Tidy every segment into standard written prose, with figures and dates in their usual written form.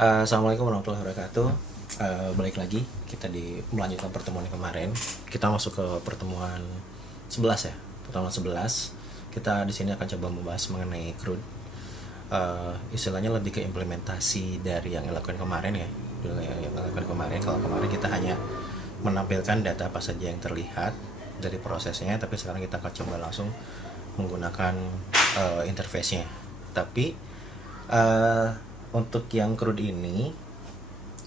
Assalamualaikum warahmatullahi wabarakatuh. Balik lagi kita di melanjutkan pertemuan yang kemarin. Kita masuk ke pertemuan 11 ya. Pertemuan 11. Kita di sini akan coba membahas mengenai CRUD. Istilahnya lebih ke implementasi dari yang dilakukan kemarin ya. Kalau kemarin kita hanya menampilkan data apa saja yang terlihat dari prosesnya, tapi sekarang kita akan coba langsung menggunakan interface-nya. Tapi untuk yang CRUD ini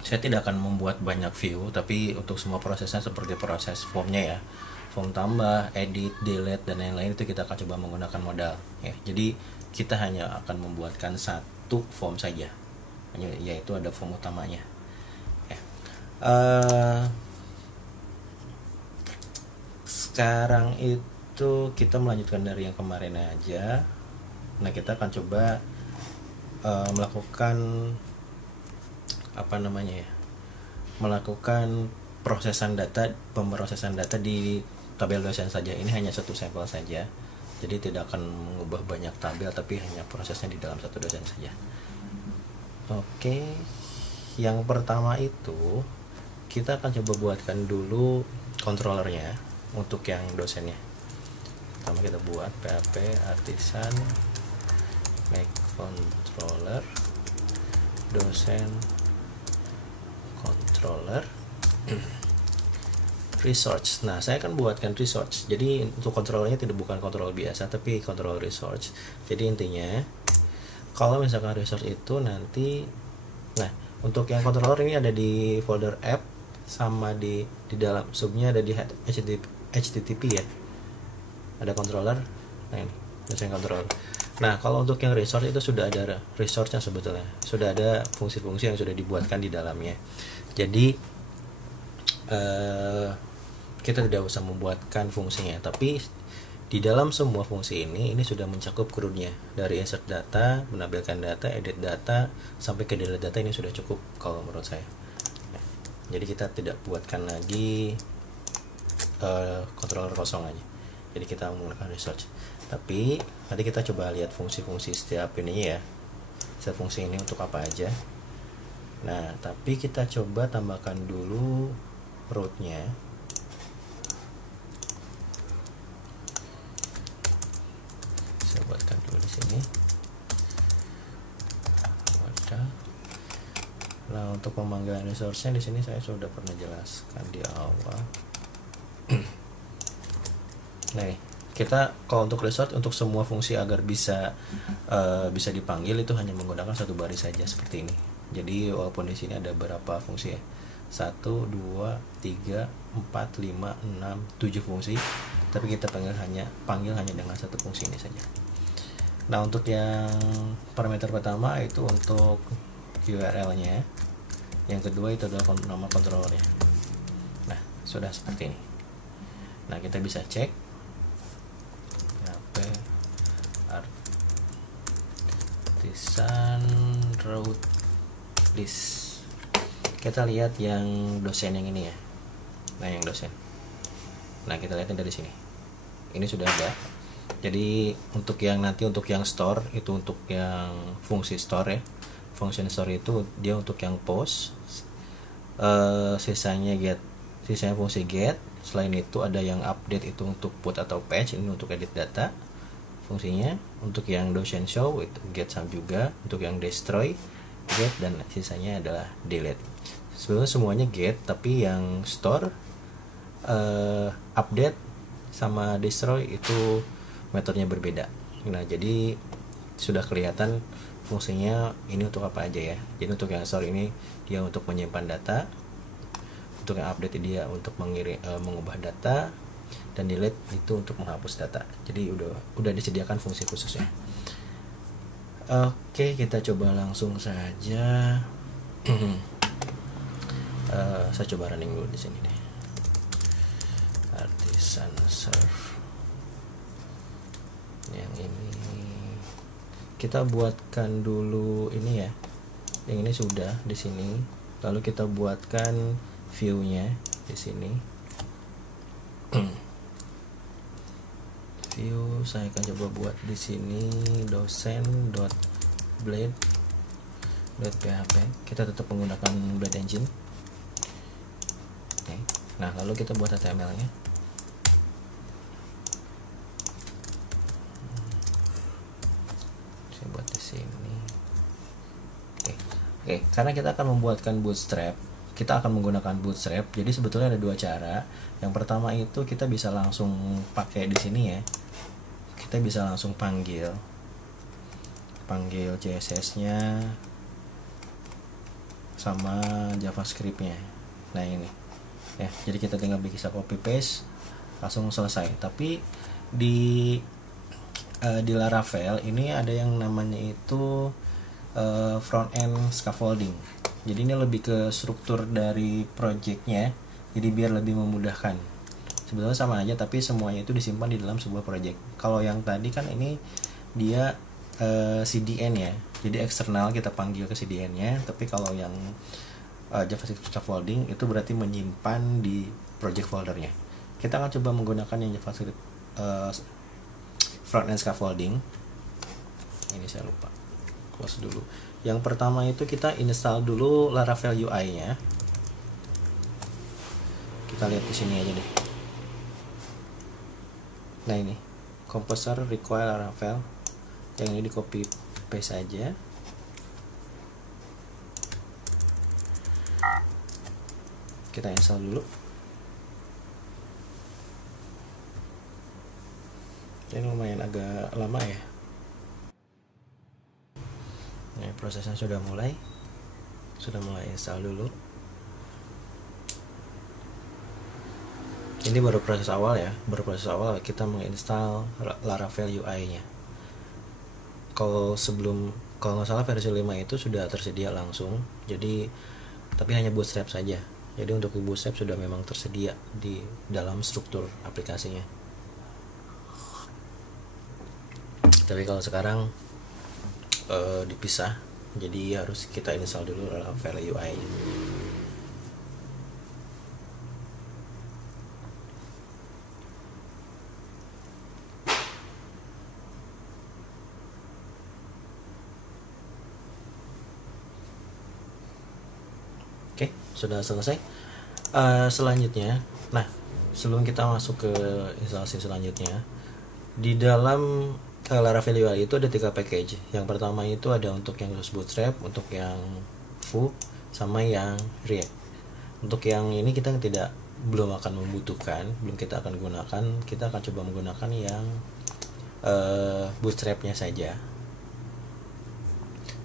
saya tidak akan membuat banyak view, tapi untuk semua prosesnya seperti proses formnya ya, form tambah, edit, delete dan lain-lain itu kita akan coba menggunakan modal ya. Jadi kita hanya akan membuatkan satu form saja, yaitu ada form utamanya ya. Sekarang itu kita melanjutkan dari yang kemarin aja. Nah, kita akan coba melakukan melakukan pemrosesan data di tabel dosen saja. Ini hanya satu sampel saja, jadi tidak akan mengubah banyak tabel, tapi hanya prosesnya di dalam satu dosen saja. Oke, yang pertama itu kita akan coba buatkan dulu controllernya untuk yang dosennya. Pertama kita buat php artisan make controller dosen controller resource. Nah, saya akan buatkan resource. Jadi untuk controllernya bukan controller biasa, tapi controller resource. Jadi intinya kalau misalkan resource itu nanti, nah untuk yang controller ini ada di folder app, sama di dalam subnya ada di HTTP ya. Ada controller. Nah ini dosen controller. Nah, kalau untuk yang resource itu sudah ada resource-nya sebetulnya. Sudah ada fungsi-fungsi yang sudah dibuatkan di dalamnya. Jadi kita tidak usah membuatkan fungsinya, tapi di dalam semua fungsi ini sudah mencakup CRUD-nya. Dari insert data, menampilkan data, edit data, sampai ke delete data, ini sudah cukup kalau menurut saya. Jadi kita tidak buatkan lagi controller kosong aja. Jadi kita menggunakan resource. Tapi nanti kita coba lihat fungsi-fungsi setiap ini ya. Setiap fungsi ini untuk apa aja. Nah, tapi kita coba tambahkan dulu root-nya. Saya buatkan dulu di sini. Wadah. Nah, untuk pemanggilan resource-nya di sini saya sudah pernah jelaskan di awal. Nah, ini kita kalau untuk resource, untuk semua fungsi agar bisa dipanggil itu hanya menggunakan satu baris saja seperti ini. Jadi walaupun di sini ada berapa fungsi ya, 1, 2, 3, 4, 5, 6, 7 fungsi, tapi kita panggil hanya dengan satu fungsi ini saja. Nah, untuk yang parameter pertama itu untuk URL-nya, yang kedua itu adalah nama controllernya. Nah, sudah seperti ini. Nah, kita bisa cek artisan root list. Kita lihat yang dosen yang ini ya. Nah, yang dosen. Nah, kita lihat dari sini. Ini sudah ada. Jadi untuk yang store itu untuk yang fungsi store ya. Function store itu dia untuk yang post. Sisanya fungsi get. Selain itu ada yang update itu untuk put atau patch, ini untuk edit data fungsinya. Untuk yang dosen show itu get sama juga. Untuk yang destroy get, dan sisanya adalah delete. Sebenarnya semuanya get, tapi yang store, update sama destroy itu metodenya berbeda. Nah, jadi sudah kelihatan fungsinya ini untuk apa aja ya. Jadi untuk yang store ini dia untuk menyimpan data, untuk yang update dia untuk mengubah data, dan delete itu untuk menghapus data. Jadi udah disediakan fungsi khususnya. Oke, kita coba langsung saja. Saya coba running dulu di sini deh. Artisan serve. Yang ini kita buatkan dulu ini ya. Yang ini sudah di sini. Lalu kita buatkan view-nya di sini. View saya akan coba buat di sini dosen.blade .php, kita tetap menggunakan Blade Engine. Oke. Nah, lalu kita buat HTML-nya. Saya buat di sini. Oke, karena kita akan membuatkan bootstrap, kita akan menggunakan bootstrap. Jadi sebetulnya ada dua cara. Yang pertama itu kita bisa langsung pakai di sini ya. Kita bisa langsung panggil CSS-nya sama JavaScript-nya. Nah, ini. Ya, jadi kita tinggal bisa copy paste langsung selesai. Tapi di Laravel ini ada yang namanya itu front end scaffolding. Jadi ini lebih ke struktur dari projectnya, jadi biar lebih memudahkan. Sebetulnya sama aja, tapi semuanya itu disimpan di dalam sebuah project. Kalau yang tadi kan ini dia CDN ya, jadi eksternal kita panggil ke CDN-nya. Tapi kalau yang JavaScript scaffolding itu berarti menyimpan di project foldernya. Kita akan coba menggunakan yang JavaScript front end scaffolding. Ini saya lupa, close dulu. Yang pertama itu kita install dulu Laravel UI-nya. Kita lihat di sini aja deh. Nah, ini Composer require Laravel. Yang ini di copy paste saja. Kita install dulu. Ini lumayan agak lama ya. Nah, prosesnya sudah mulai install dulu. Ini baru proses awal ya, kita menginstal Laravel UI-nya. Kalau nggak salah versi 5 itu sudah tersedia langsung. Jadi tapi hanya bootstrap saja. Jadi untuk bootstrap sudah memang tersedia di dalam struktur aplikasinya. Tapi kalau sekarang dipisah, jadi harus kita install dulu Laravel UI. Oke, sudah selesai. Selanjutnya, nah sebelum kita masuk ke instalasi selanjutnya, di dalam Laravel UI itu ada 3 package. Yang pertama itu ada untuk yang khusus Bootstrap, untuk yang Vue, sama yang React. Untuk yang ini kita belum akan membutuhkan, belum kita akan gunakan. Kita akan coba menggunakan yang Bootstrap-nya saja.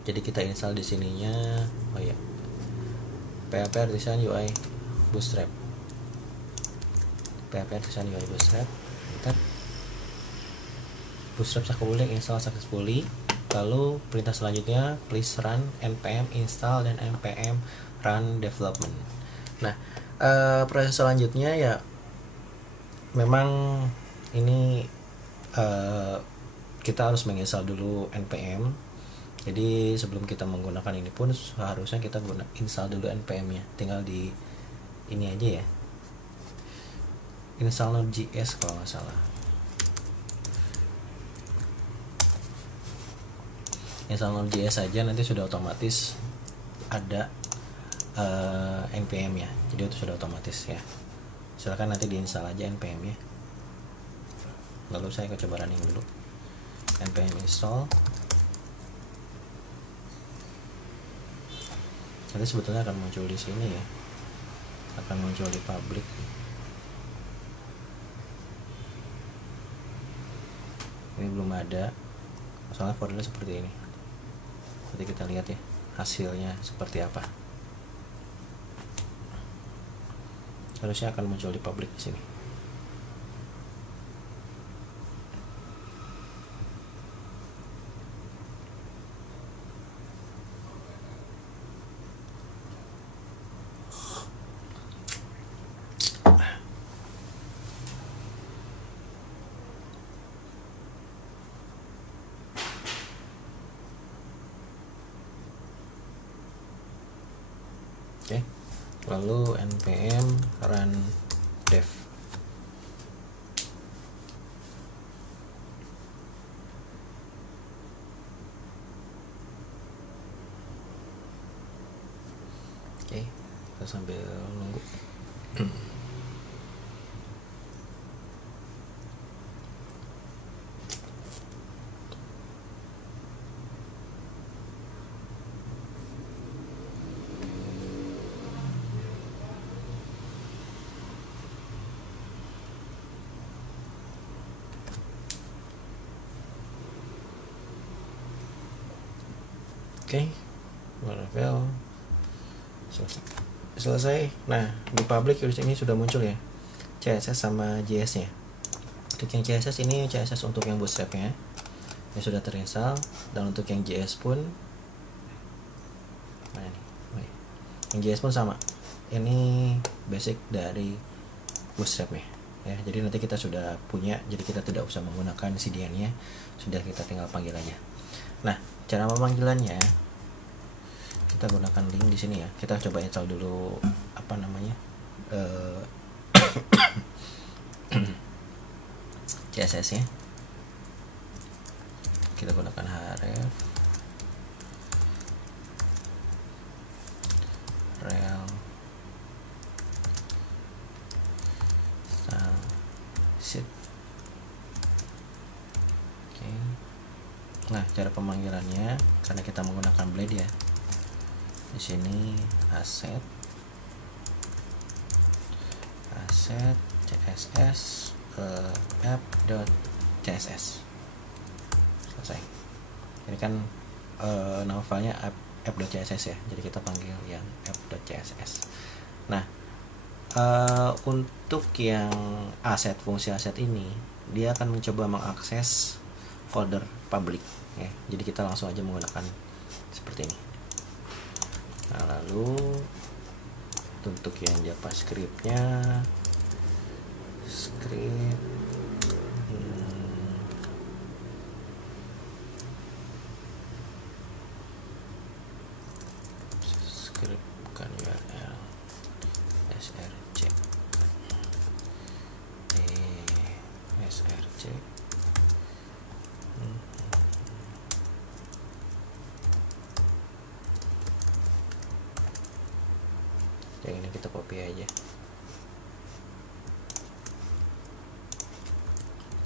Jadi kita install di sininya, PHP Artisan UI Bootstrap. PHP Artisan UI Bootstrap. Bootstrap successfully install successfully. Lalu perintah selanjutnya please run npm install dan npm run development. Nah, proses selanjutnya ya memang ini kita harus menginstal dulu npm. Jadi sebelum kita menggunakan ini pun seharusnya kita install dulu npm-nya. Tinggal di ini aja ya, install Node.js kalau nggak salah. Install Node.js saja, nanti sudah otomatis ada npm ya. Jadi itu sudah otomatis ya. Silakan nanti diinstal aja npm ya. Lalu saya coba running dulu. npm install. Nanti sebetulnya akan muncul di sini ya. Akan muncul di public. Ini belum ada. Soalnya foldernya seperti ini. Nanti kita lihat ya hasilnya seperti apa. Harusnya akan muncul di public di sini. Oke. Lalu npm run dev. Oke, kita sambil nunggu. Oke, Laravel selesai. Nah, di public ini sudah muncul ya CSS sama JS nya. Untuk yang CSS ini CSS untuk yang bootstrap nya yang sudah terinstall, dan untuk yang JS pun yang JS pun sama, ini basic dari bootstrap nya ya. Jadi nanti kita sudah punya, jadi kita tidak usah menggunakan CDN nya, sudah kita tinggal panggil aja. Nah, cara memanggilannya kita gunakan link di sini ya. Kita coba install dulu apa namanya CSS nya. Kita gunakan href rel sit. Oke. Nah, cara pemanggilannya karena kita menggunakan blade ya. Di sini asset css app.css. Selesai. Ini kan nama filenya app.css ya, jadi kita panggil yang app.css. Nah, untuk yang fungsi aset ini dia akan mencoba mengakses folder public ya, jadi kita langsung aja menggunakan seperti ini. Nah, lalu untuk yang JavaScript-nya script bukan URL src yang ini kita copy aja,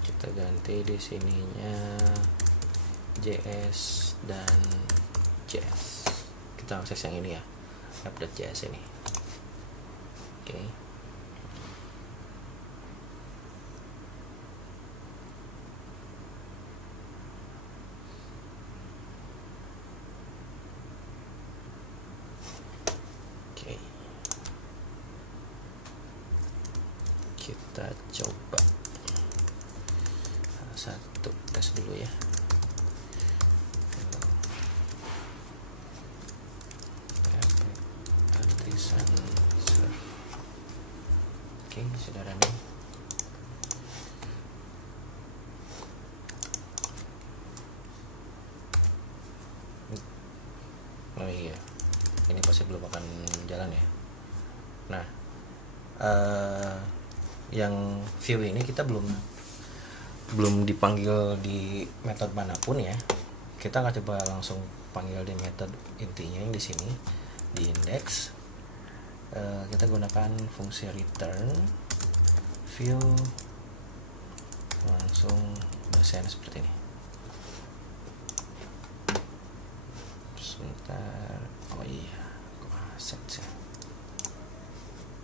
kita ganti di sininya JS dan JS. Kita akses yang ini ya, app.js ini. Oke. Oke. Kita coba satu tes dulu ya. Artisan serve. Oke, sudah running. Oh iya, ini pasti belum akan jalan ya. Nah, yang view ini kita belum dipanggil di metode manapun ya. Kita akan coba langsung panggil di metode intinya yang di sini di index. Kita gunakan fungsi return view, langsung desain seperti ini. Sebentar, oh iya, kok aset sih.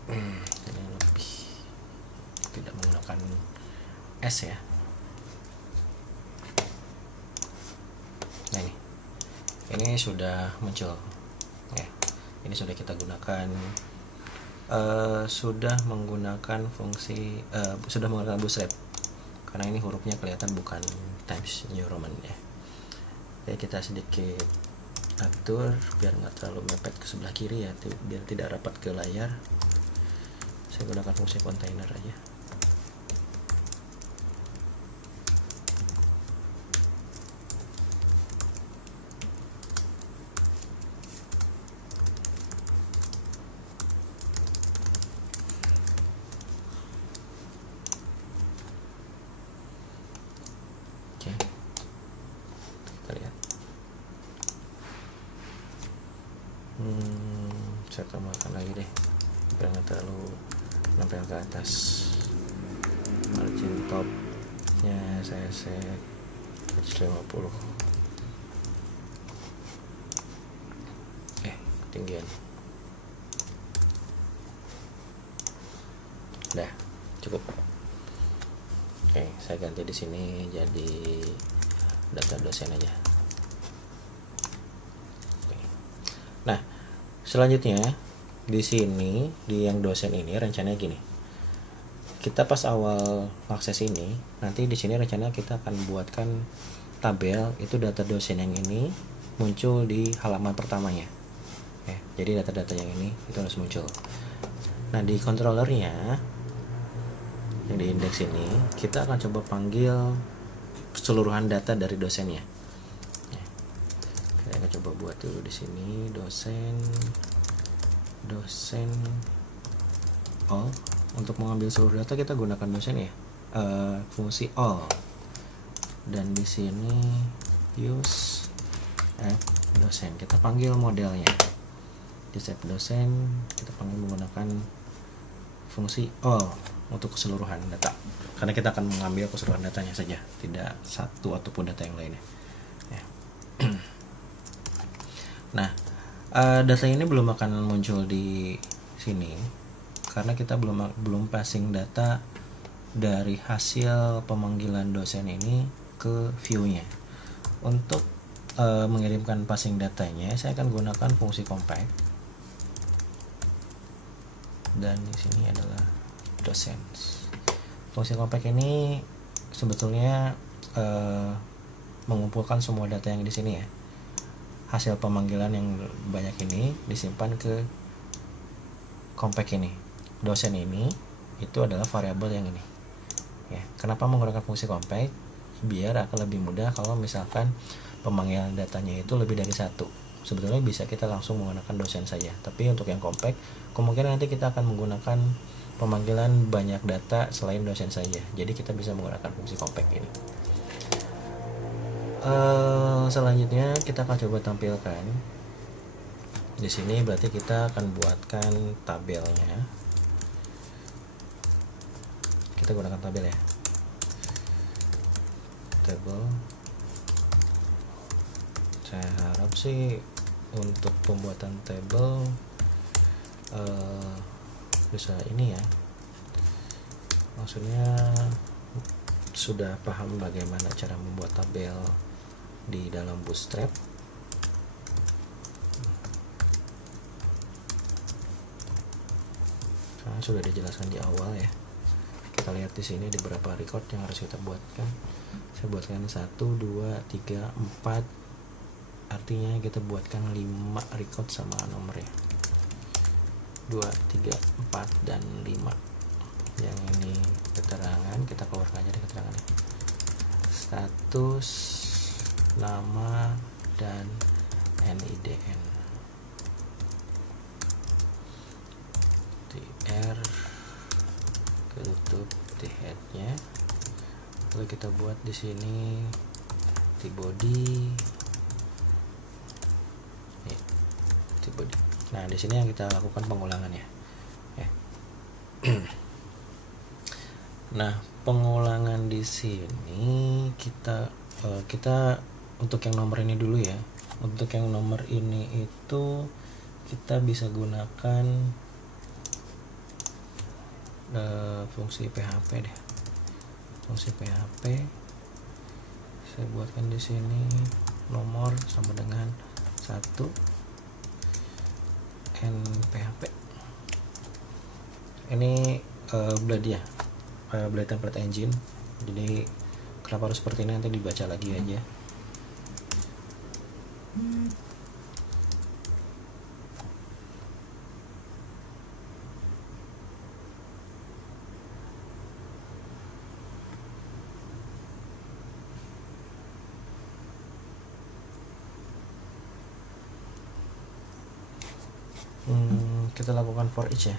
Ini lebih tidak menggunakan S ya. Nah, ini sudah muncul ya. Ini sudah kita gunakan, sudah menggunakan fungsi sudah menggunakan bootstrap karena ini hurufnya kelihatan bukan Times New Roman ya. Jadi kita sedikit atur biar nggak terlalu mepet ke sebelah kiri ya, biar tidak rapat ke layar. Saya gunakan fungsi container aja. Oke, kita lihat. saya tambahkan lagi deh biar nggak terlalu nempel ke atas. Margin topnya saya set 150. Ketinggian udah cukup. Oke, saya ganti di sini jadi data dosen aja. Oke. Nah, selanjutnya di sini di yang dosen ini rencananya gini. Kita pas awal akses ini, nanti di sini rencananya kita akan buatkan tabel itu data dosen yang ini muncul di halaman pertamanya. Jadi data-data yang ini itu harus muncul. Nah, di controllernya yang di indeks ini kita akan coba panggil keseluruhan data dari dosennya. Saya akan coba buat dulu di sini dosen all. Untuk mengambil seluruh data kita gunakan dosen ya, fungsi all. Dan di sini use add dosen. Kita panggil modelnya. Di set dosen kita panggil menggunakan fungsi all untuk keseluruhan data, karena kita akan mengambil keseluruhan datanya saja, tidak satu ataupun data yang lainnya ya. Nah, data ini belum akan muncul di sini karena kita belum passing data dari hasil pemanggilan dosen ini ke view-nya. Untuk mengirimkan passing datanya saya akan gunakan fungsi compact. Dan di sini adalah dosen. Fungsi compact ini sebetulnya mengumpulkan semua data yang di sini ya. Hasil pemanggilan yang banyak ini disimpan ke compact ini. Dosen ini itu adalah variabel yang ini. Ya, kenapa menggunakan fungsi compact? Biar akan lebih mudah kalau misalkan pemanggilan datanya itu lebih dari satu. Sebetulnya bisa kita langsung menggunakan dosen saja, tapi untuk yang compact kemungkinan nanti kita akan menggunakan pemanggilan banyak data selain dosen saja, jadi kita bisa menggunakan fungsi compact ini. Selanjutnya kita akan coba tampilkan di sini, berarti kita akan buatkan tabelnya. Kita gunakan tabel ya, tabel. Saya harap sih untuk pembuatan tabel bisa ini ya, maksudnya sudah paham bagaimana cara membuat tabel di dalam Bootstrap. Karena sudah dijelaskan di awal ya. Kita lihat di sini di beberapa record yang harus kita buatkan. Saya buatkan 1, 2, 3, 4. Artinya kita buatkan 5 record sama nomornya 2, 3, 4, dan 5. Yang ini keterangan, kita keluarkan aja deh keterangannya. Status, nama, dan NIDN. TR, tutup di headnya. Lalu kita buat di sini di body. Nah, di sini yang kita lakukan pengulangan ya. Nah, pengulangan di sini kita untuk yang nomor ini dulu ya. Untuk yang nomor ini itu kita bisa gunakan fungsi PHP deh. Fungsi PHP saya buatkan di sini nomor sama dengan 1 NPHP. Ini Blade ya, Blade template engine. Jadi kenapa harus seperti ini nanti dibaca lagi aja. Kita lakukan for each ya,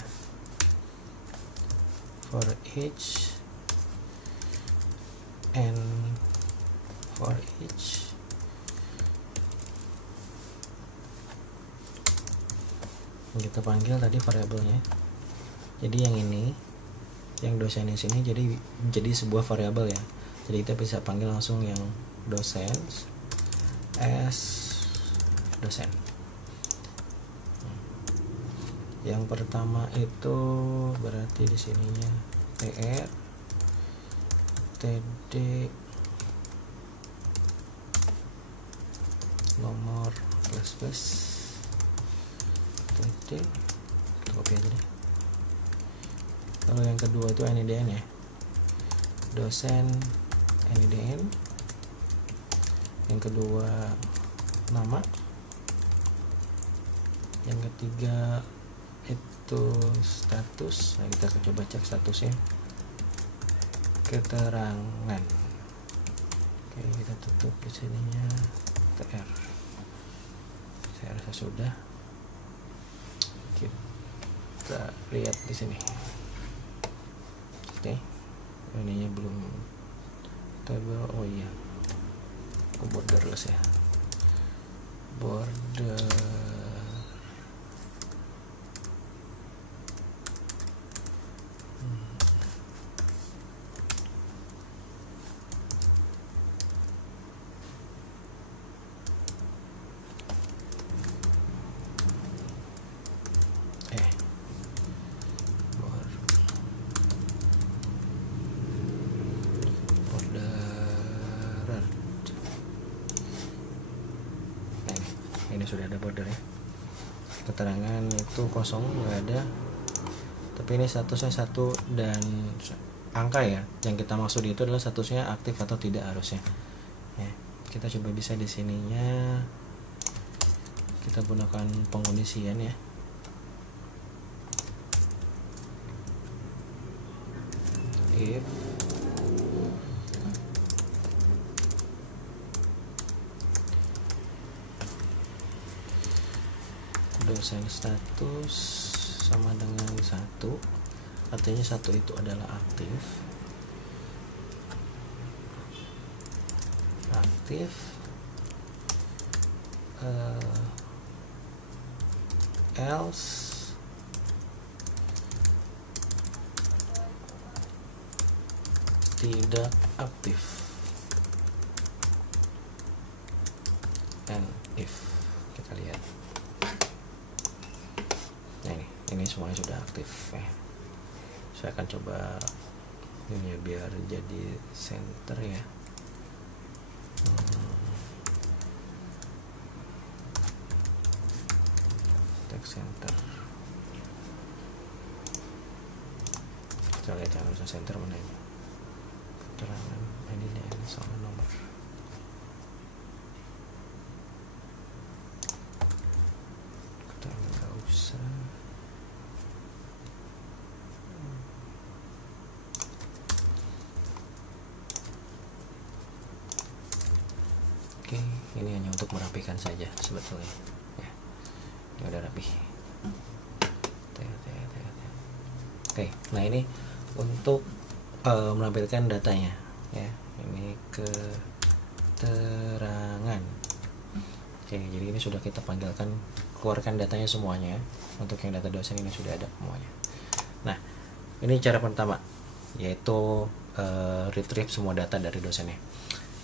for each and for each. Kita panggil tadi variabelnya. Jadi yang ini, yang dosen di sini jadi sebuah variabel ya. Jadi kita bisa panggil langsung yang dosen as dosen. Yang pertama itu berarti di sininya tr td nomor plus td, kita copy aja deh. Kalau yang kedua itu NIDN ya, dosen NIDN. Yang kedua nama. Yang ketiga itu status. Nah, kita akan coba cek statusnya. Keterangan. Oke, kita tutup di sininya tr. Saya rasa sudah. Kita lihat di sini. Oke, ininya belum table. Oh iya, borderless ya, border. Ini sudah ada border ya. Keterangan itu kosong, nggak ada. Tapi ini statusnya 1 dan angka ya. Yang kita maksud itu adalah statusnya aktif atau tidak harusnya. Ya, kita coba bisa di sininya kita gunakan pengkondisian ya. If dosen status sama dengan 1, artinya 1 itu adalah aktif. Else tidak aktif, and if kita lihat. Nah, ini semuanya sudah aktif ya. Saya akan coba ini biar jadi center ya. Text center. Kita lihat yang harusnya center mana ini. Keterangan NIDN sama nomor. Keterangan nggak usah. Oke, ini hanya untuk merapikan saja sebetulnya ya. Ini udah rapi. Oke, nah ini untuk menampilkan datanya ya. Ini keterangan. Oke, jadi ini sudah kita panggilkan, keluarkan datanya semuanya. Untuk yang data dosen ini sudah ada semuanya. Nah, ini cara pertama, yaitu retrieve semua data dari dosennya.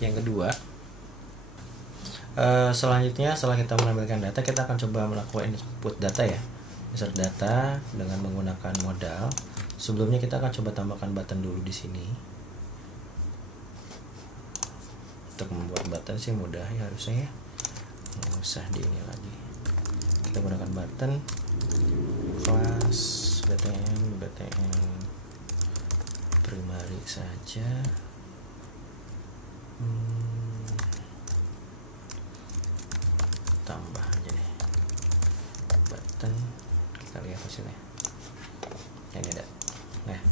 Yang kedua, selanjutnya setelah kita menampilkan data, kita akan coba melakukan input data ya, insert data dengan menggunakan modal. Sebelumnya kita akan coba tambahkan button dulu di sini. Untuk membuat button sih mudah ya harusnya ya, nggak usah di ini lagi. Kita gunakan button class btn primary saja. Tambah aja deh button, kita lihat hasilnya. Ini ada. Nah,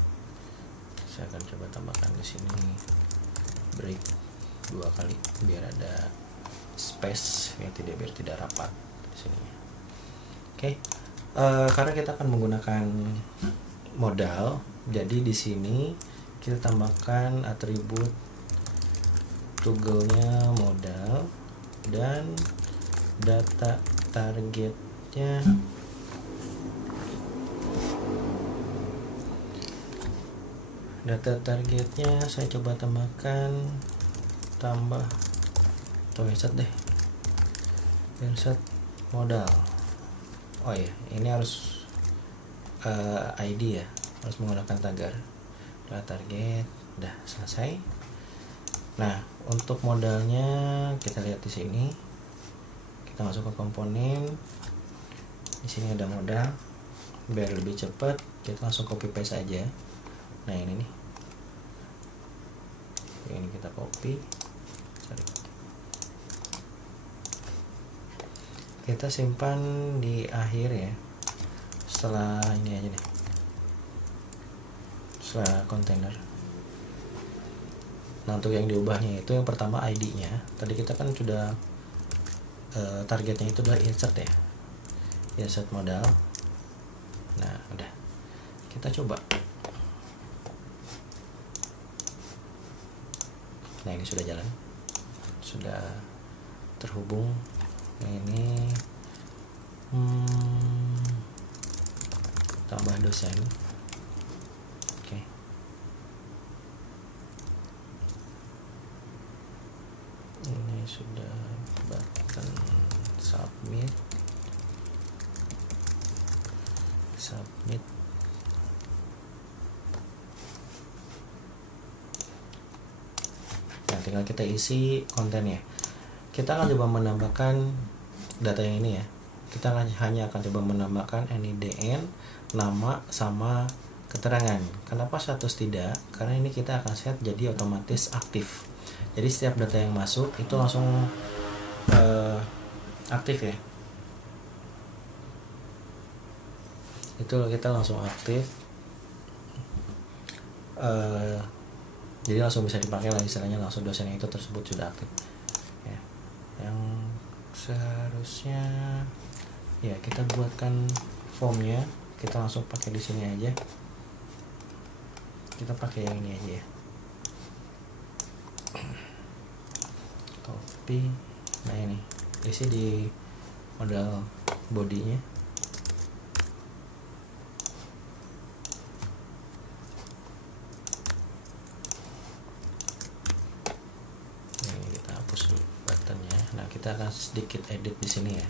saya akan coba tambahkan di sini break 2 kali biar ada space yang biar tidak rapat di sini. Oke, karena kita akan menggunakan modal, jadi di sini kita tambahkan atribut toggle-nya modal dan data targetnya Data targetnya saya coba tambah atau insert deh, insert modal. Oh iya, ini harus ID ya, harus menggunakan tagar. Data target udah selesai. Nah, untuk modalnya kita lihat di sini. Kita masuk ke komponen. Di sini ada modal. Biar lebih cepat, kita langsung copy paste aja. Nah, ini nih. Ini kita copy. Sorry. Kita simpan di akhir ya. Setelah ini aja nih. Setelah kontainer. Nah, untuk yang diubahnya itu yang pertama ID-nya. Tadi kita kan sudah targetnya itu adalah insert ya. Insert modal. Nah, udah. Kita coba. Nah, ini sudah jalan. Sudah terhubung. Nah, ini tambah dosen. Oke. Ini sudah button submit. Nah, tinggal kita isi kontennya. Kita akan coba menambahkan data yang ini ya. Kita hanya akan coba menambahkan NIDN, nama sama keterangan. Kenapa status tidak? Karena ini kita akan set jadi otomatis aktif. Jadi setiap data yang masuk itu langsung aktif ya. Itu kita langsung aktif. Jadi langsung bisa dipakai lah, istilahnya langsung dosen itu tersebut sudah aktif ya. Yang seharusnya ya kita buatkan formnya, kita langsung pakai di sini aja. Kita pakai yang ini aja ya. Copy. Nah, ini isi di modal bodinya. Ini kita hapus dulu buttonnya. Nah, kita akan sedikit edit di sini ya.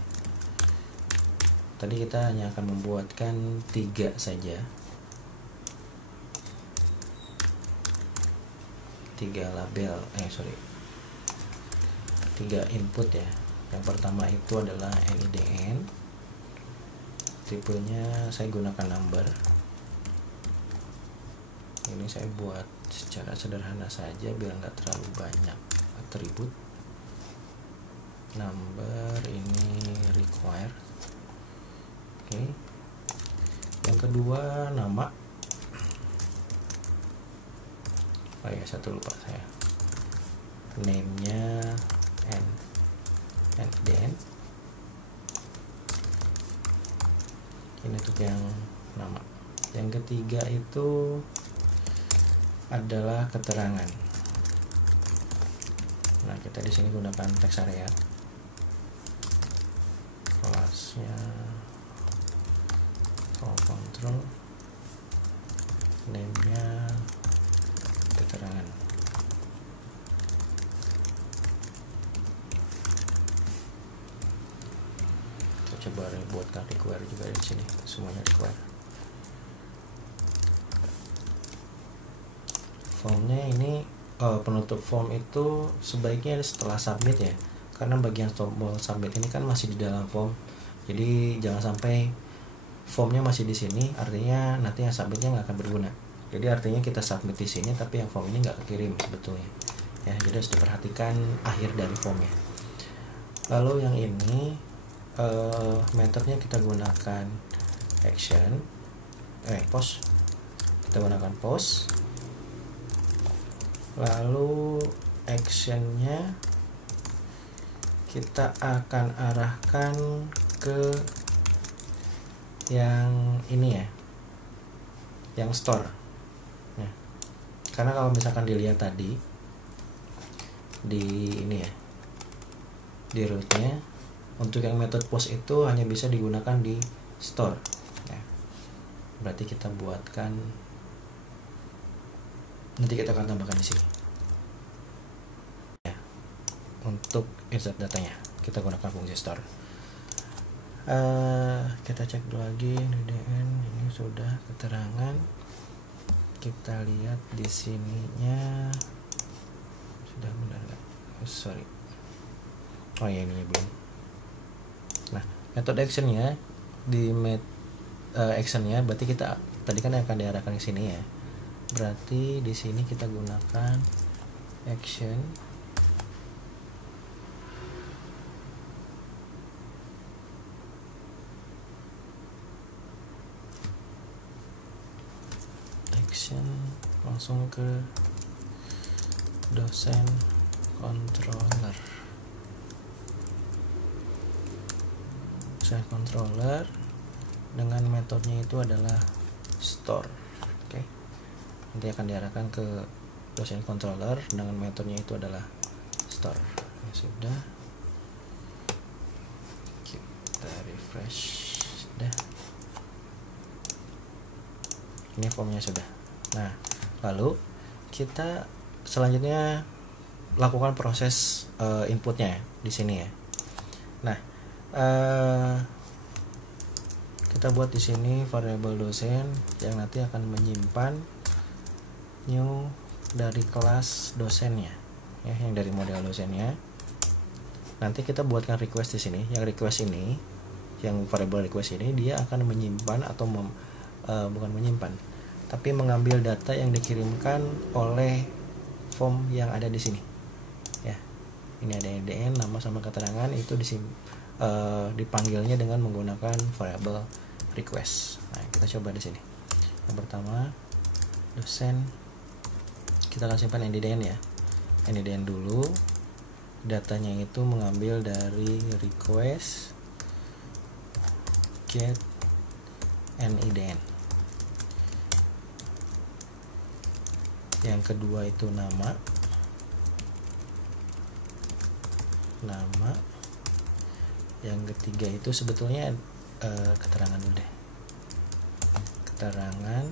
Tadi kita hanya akan membuatkan 3 saja. 3 label, 3 input ya. Yang pertama itu adalah NIDN. Tipenya saya gunakan number. Ini saya buat secara sederhana saja biar nggak terlalu banyak atribut. Number ini require. Oke. Yang kedua nama. Oh ya, satu lupa saya. Name-nya NIDN. Ini untuk yang nama. Yang ketiga itu adalah keterangan. Nah, kita di sini gunakan text area. Kelasnya control, name-nya keterangan. Kita coba buatkan require juga di sini, semuanya require. Formnya ini penutup form itu sebaiknya setelah submit ya, karena bagian tombol submit ini kan masih di dalam form. Jadi jangan sampai formnya masih di sini, artinya nanti yang submitnya nggak akan berguna. Jadi artinya kita submit di sini, tapi yang form ini nggak kekirim sebetulnya. Ya, jadi harus diperhatikan akhir dari formnya. Lalu yang ini metodenya kita gunakan action, post. Kita gunakan post. Lalu actionnya kita akan arahkan ke yang ini ya, yang store ya. Karena kalau misalkan dilihat tadi di ini ya, di rootnya, untuk yang method post itu hanya bisa digunakan di store ya. Berarti kita buatkan Nanti kita akan tambahkan di sini. Ya, untuk insert datanya kita gunakan fungsi store. Kita cek dulu lagi DDN ini sudah keterangan. Kita lihat di sininya sudah benar nggak? Sorry. Oh ya, ini belum. Nah, metode actionnya di actionnya berarti kita tadi kan akan diarahkan ke sini ya. Berarti di sini kita gunakan action langsung ke dosen controller. Controller dengan metodenya itu adalah store. Oke. Nanti akan diarahkan ke dosen controller dengan metodenya itu adalah store. Ya sudah. Kita refresh. Sudah. Ini formnya sudah. Nah, lalu kita selanjutnya lakukan proses inputnya di sini ya. Nah, kita buat di sini variabel dosen yang nanti akan menyimpan new dari kelas dosennya ya, yang dari model dosennya. Nanti kita buatkan request di sini. Yang request ini, yang variabel request ini dia akan menyimpan atau bukan menyimpan, tapi mengambil data yang dikirimkan oleh form yang ada di sini ya. Ini ada DN, nama sama keterangan, itu dipanggilnya dengan menggunakan variabel request. Nah, kita coba di sini. Yang pertama dosen, kita akan simpan NDDN ya. NDDN dulu, datanya itu mengambil dari request get NIDN. Yang kedua itu nama. Yang ketiga itu sebetulnya keterangan dulu deh. Keterangan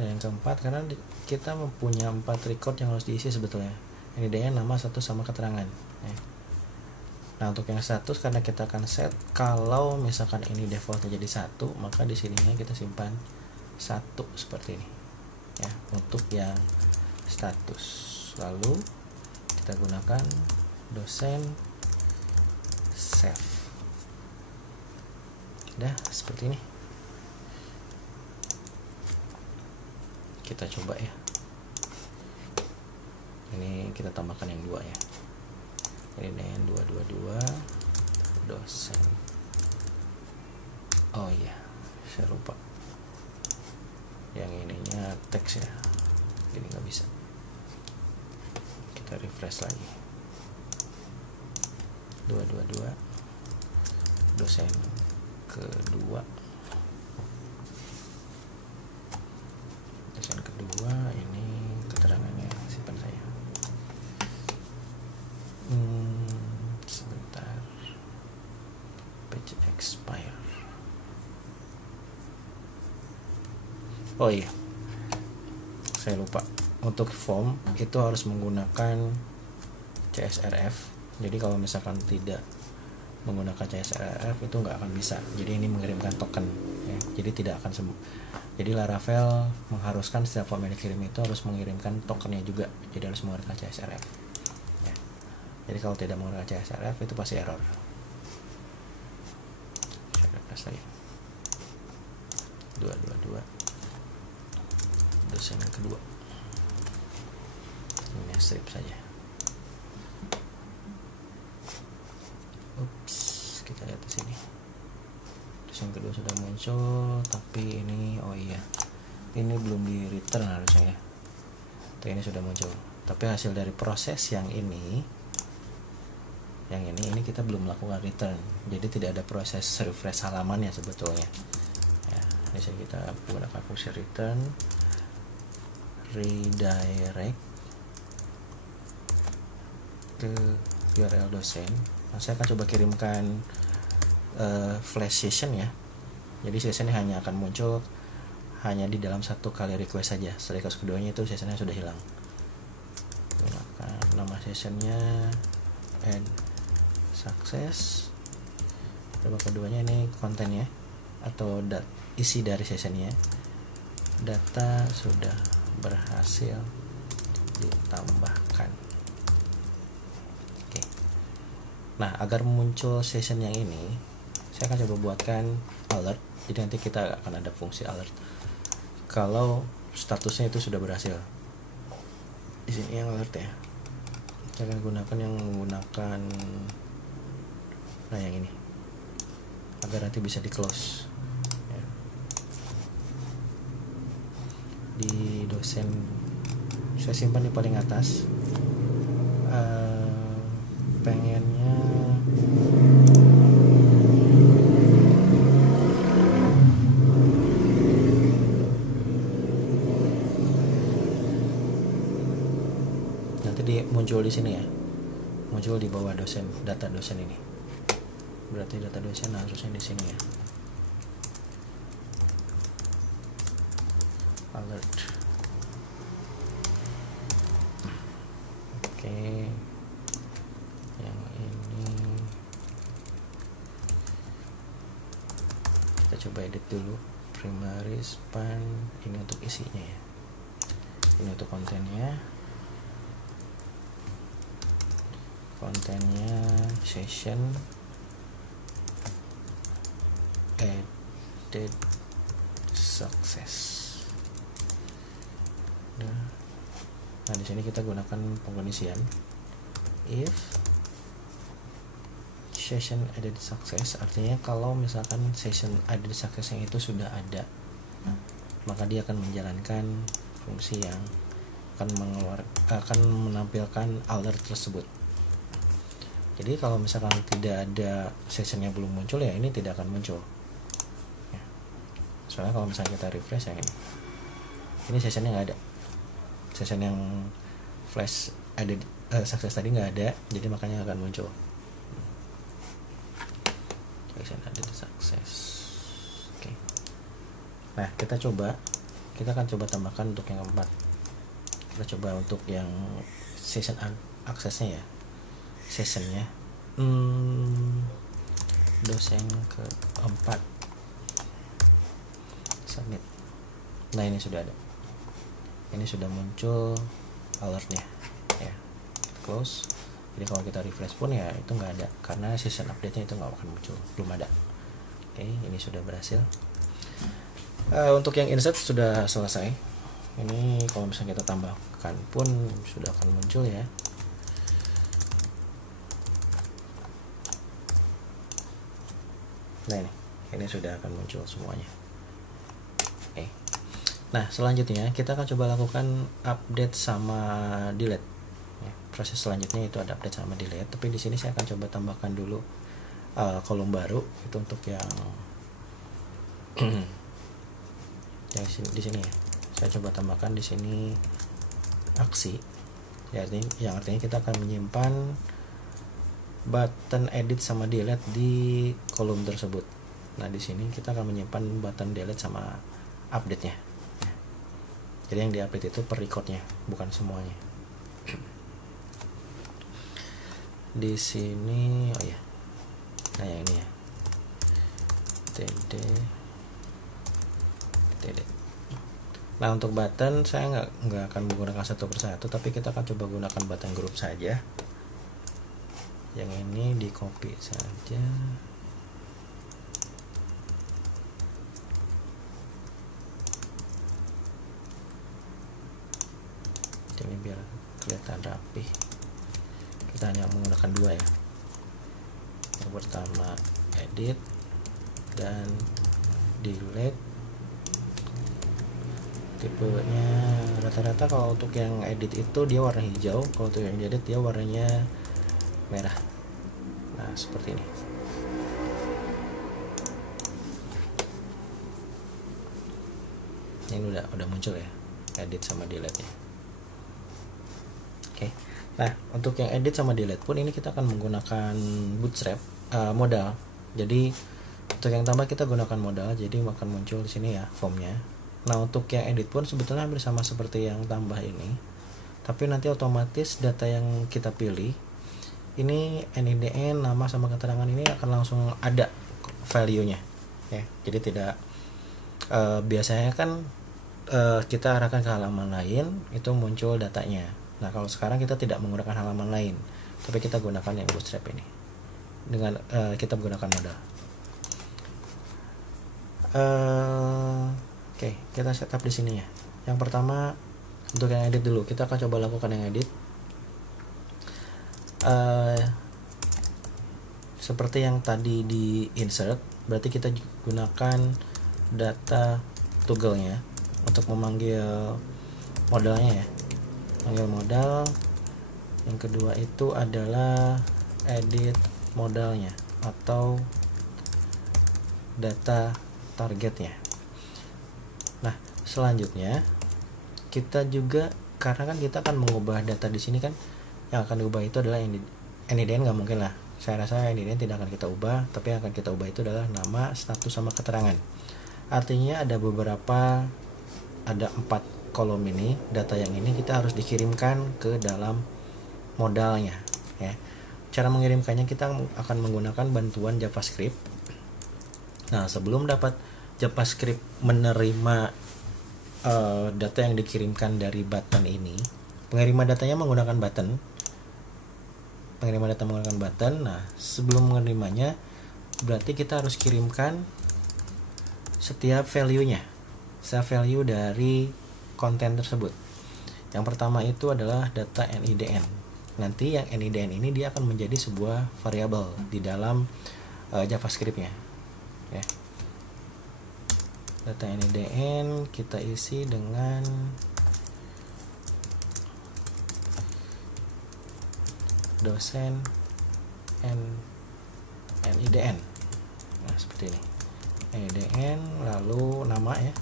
yang keempat, karena kita mempunyai 4 record yang harus diisi sebetulnya. Ini dia nama, satu sama keterangan ya. Nah, untuk yang status karena kita akan set kalau misalkan ini defaultnya jadi 1, maka di sininya kita simpan 1 seperti ini ya untuk yang status. Lalu kita gunakan dosen save. Udah seperti ini. Kita coba ya. Ini kita tambahkan yang 2 ya. Ini dengan 222 dosen. Oh iya, saya lupa. Yang ininya teks ya. Ini nggak bisa. Kita refresh lagi. 222 dosen kedua. Dosen kedua ini keterangannya simpan saya. Sebentar. Page expire. Oh iya, saya lupa. Untuk form itu harus menggunakan CSRF. Jadi kalau misalkan tidak menggunakan CSRF itu nggak akan bisa. Jadi ini mengirimkan token ya. Jadi tidak akan jadi Laravel mengharuskan setiap form yang dikirim itu harus mengirimkan tokennya juga. Jadi harus menggunakan CSRF ya. Jadi kalau tidak menggunakan CSRF itu pasti error. Saya refresh lagi. 222 dosen yang kedua. Ini strip saja. Ups, kita lihat di sini. Dosen kedua sudah muncul, tapi ini oh iya. Ini belum di return harusnya ya. Tapi ini sudah muncul. Tapi hasil dari proses yang ini kita belum melakukan return. Jadi tidak ada proses refresh halamannya sebetulnya. Ya, di sini kita menggunakan fungsi return redirect ke URL dosen. Nah, saya akan coba kirimkan flash session ya. Jadi sessionnya hanya akan muncul hanya di dalam satu kali request saja. Setelah request keduanya itu sessionnya sudah hilang. Gunakan nama sessionnya add success. Coba keduanya ini kontennya atau isi dari sessionnya. Data sudah berhasil ditambahkan. Oke. Nah, agar muncul session yang ini, saya akan coba buatkan alert. Jadi nanti kita akan ada fungsi alert kalau statusnya itu sudah berhasil. Di sini yang alert ya. Saya akan gunakan yang menggunakan yang ini agar nanti bisa di close ya. Di dosen saya simpan di paling atas. Pengennya nanti muncul di sini ya, muncul di bawah dosen, data dosen ini. Berarti data dosen harusnya di sini ya. Alert. Oke. Yang ini kita coba edit dulu. Primary span ini untuk isinya ya. Ini untuk kontennya. Kontennya session added success. Nah, di sini kita gunakan pengkondisian if session added success, artinya kalau misalkan session added success-nya itu sudah ada, maka dia akan menjalankan fungsi yang akan menampilkan alert tersebut. Jadi kalau misalkan tidak ada session yang belum muncul ya ini tidak akan muncul ya. Soalnya kalau misalnya kita refresh yang ini sessionnya nggak ada, session yang flash added success tadi nggak ada, jadi makanya akan muncul session added success. Oke. Nah, kita akan coba tambahkan untuk yang keempat. Kita coba untuk yang session aksesnya ya, sessionnya dosen keempat submit. Nah, ini sudah ada, ini sudah muncul alertnya ya. Close. Jadi kalau kita refresh pun ya itu nggak ada karena session update nya itu nggak akan muncul, belum ada. Oke, ini sudah berhasil. Untuk yang insert sudah selesai. Ini kalau misalnya kita tambahkan pun sudah akan muncul ya. Nah, ini sudah akan muncul semuanya. Oke. Nah, selanjutnya kita akan coba lakukan update sama delete. Ya, proses selanjutnya itu ada update sama delete. Tapi di sini saya akan coba tambahkan dulu kolom baru itu untuk yang di sini ya. Saya coba tambahkan di sini aksi. Ya, artinya kita akan menyimpan button edit sama delete di kolom tersebut. Nah, di sini kita akan menyimpan button delete sama update-nya. Jadi yang di-update itu per recordnya, bukan semuanya. Di sini, oh ya, nah yang ini ya, td. Nah, untuk button saya nggak akan menggunakan satu persatu, tapi kita akan coba gunakan button group saja. Yang ini di copy saja. Ini biar kelihatan rapi. Kita hanya menggunakan dua ya. Yang pertama edit dan delete. Tipenya rata-rata kalau untuk yang edit itu dia warna hijau, kalau untuk yang edit dia warnanya merah. Nah, seperti ini. Ini udah muncul ya, edit sama delete nya. Oke. Nah, untuk yang edit sama delete pun ini kita akan menggunakan bootstrap modal. Jadi Untuk yang tambah kita gunakan modal, jadi akan muncul di sini ya formnya. Nah untuk yang edit pun sebetulnya hampir sama seperti yang tambah ini, tapi nanti otomatis data yang kita pilih ini NIDN, nama sama keterangan ini akan langsung ada value-nya ya. Jadi tidak biasanya kan kita arahkan ke halaman lain itu muncul datanya. Nah kalau sekarang kita tidak menggunakan halaman lain, tapi kita gunakan yang Bootstrap ini dengan kita menggunakan modal. Oke, kita setup di sini ya. Yang pertama untuk yang edit dulu, kita akan coba lakukan yang edit. Seperti yang tadi di insert, berarti kita gunakan data toggle-nya untuk memanggil modalnya ya. Panggil modal. Yang kedua itu adalah edit modalnya atau data targetnya. Nah, selanjutnya kita juga, karena kan kita akan mengubah data di sini kan, yang akan diubah itu adalah NIDN, nggak mungkin lah. Saya rasa NIDN tidak akan kita ubah, tapi yang akan kita ubah itu adalah nama, status, sama keterangan. Artinya ada 4 kolom ini, data yang ini kita harus dikirimkan ke dalam modalnya ya. Cara mengirimkannya kita akan menggunakan bantuan JavaScript. Nah, sebelum dapat JavaScript menerima data yang dikirimkan dari button ini, pengiriman datanya menggunakan button. Nah, sebelum menerimanya berarti kita harus kirimkan setiap value-nya, value dari konten tersebut. Yang pertama itu adalah data NIDN. Nanti yang NIDN ini dia akan menjadi sebuah variabel di dalam JavaScript-nya ya. Data NIDN kita isi dengan dosen NIDN. Nah, seperti ini. NIDN lalu nama ya.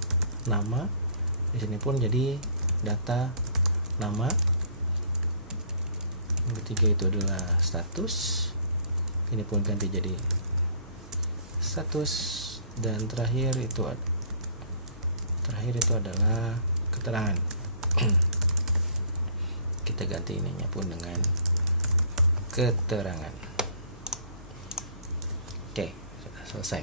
Nama di sini pun jadi data nama. Yang ketiga itu adalah status. Ini pun ganti jadi status, dan terakhir itu adalah keterangan. Kita ganti ininya pun dengan keterangan. Oke, sudah selesai.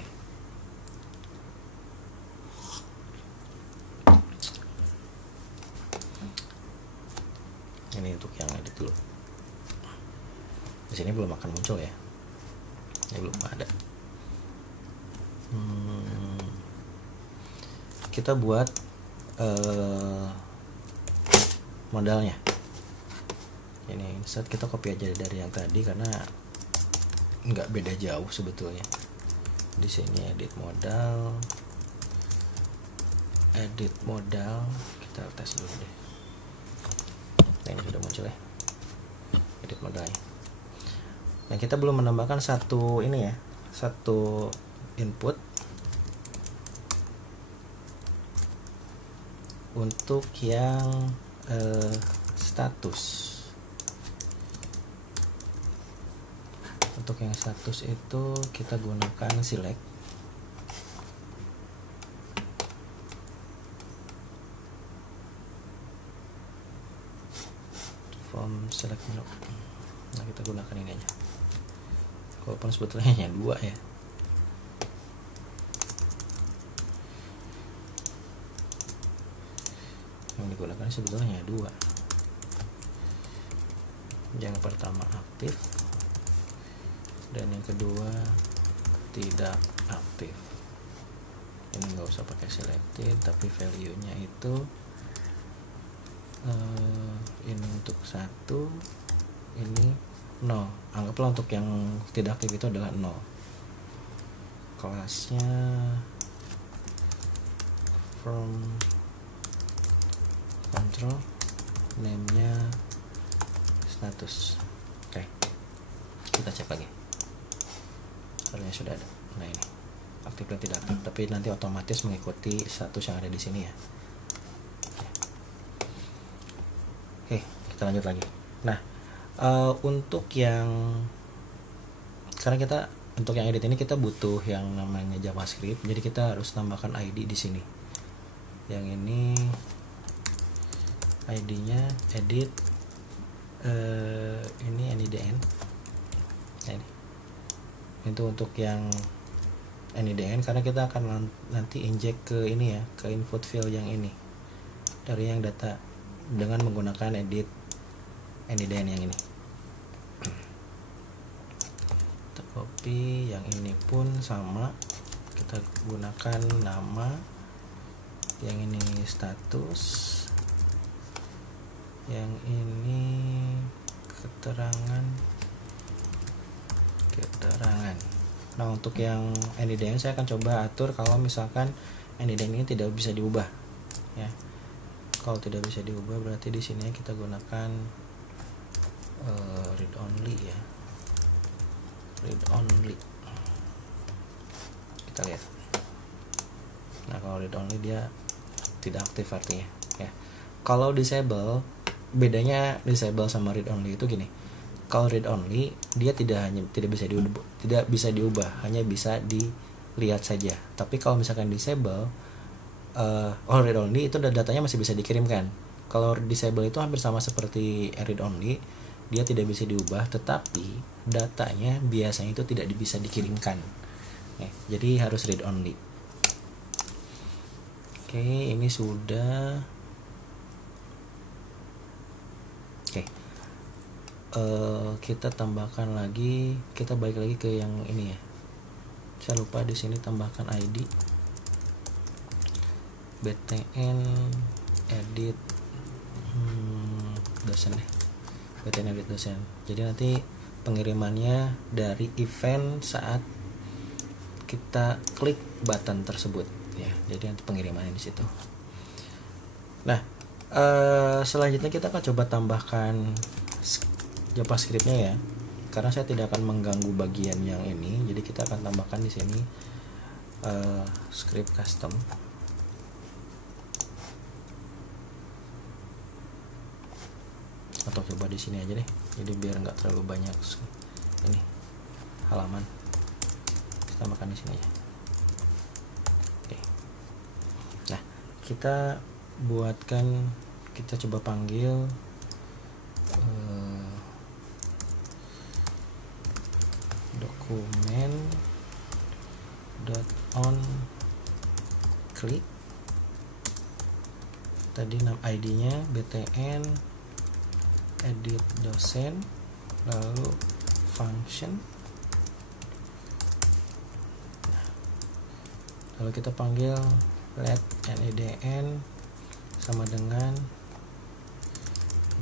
Ini untuk yang edit dulu. Di sini belum akan muncul ya. Ini belum ada. Kita buat modalnya. Ini insert, kita copy aja dari yang tadi karena nggak beda jauh sebetulnya. Di sini edit modal, kita tes dulu deh. Nah, ini sudah muncul ya, edit modalnya. Nah, kita belum menambahkan satu input untuk yang status. Untuk yang status itu kita gunakan select from select menu. Nah, kita gunakan ini aja, walaupun sebetulnya hanya 2 ya. Yang digunakan sebetulnya hanya 2. Yang pertama aktif dan yang kedua tidak aktif. Ini nggak usah pakai selected, tapi value nya itu ini untuk 1, ini 0. Anggaplah untuk yang tidak aktif itu adalah 0. Kelasnya from control, name nya status. Oke, kita cek lagi. Harusnya sudah ada. Nah, ini aktif dan tidak aktif, tapi nanti otomatis mengikuti status yang ada di sini ya. Oke, kita lanjut lagi. Nah, untuk yang sekarang kita untuk yang edit ini kita butuh yang namanya JavaScript, jadi kita harus tambahkan ID di sini. Yang ini ID-nya edit ini NIDN. Nah, ini itu untuk yang NIDN, karena kita akan nanti inject ke ini ya, ke input field yang ini dari yang data dengan menggunakan edit NIDN yang ini. Kita copy, yang ini pun sama, kita gunakan nama, yang ini status, yang ini keterangan. Nah, untuk yang NIDN saya akan coba atur kalau misalkan NIDN ini tidak bisa diubah ya. Kalau tidak bisa diubah berarti di sini kita gunakan read only ya. Read only. Kita lihat. Nah, kalau read only dia tidak aktif artinya ya. Kalau disable, bedanya disable sama read only itu gini. Kalau read only dia tidak bisa diubah, hanya bisa dilihat saja. Tapi kalau misalkan disable, read only itu datanya masih bisa dikirimkan. Kalau disable itu hampir sama seperti read only, dia tidak bisa diubah, tetapi datanya biasanya itu tidak bisa dikirimkan. Jadi harus read only. Oke, ini sudah. Oke. Kita tambahkan lagi, kita balik lagi ke yang ini ya. Saya lupa di sini tambahkan ID btn edit dosen deh. Btn edit dosen. Jadi nanti pengirimannya dari event saat kita klik button tersebut ya. Jadi nanti pengirimannya di situ. Nah, selanjutnya kita akan coba tambahkan JavaScript-nya ya, karena saya tidak akan mengganggu bagian yang ini, jadi kita akan tambahkan di sini script custom. Atau coba di sini aja deh, jadi biar nggak terlalu banyak ini halaman, kita tambahkan di sini aja. Oke. Nah, kita coba panggil dokumen on click, tadi ID-nya btn edit dosen, lalu function, lalu kita panggil let NIDN sama dengan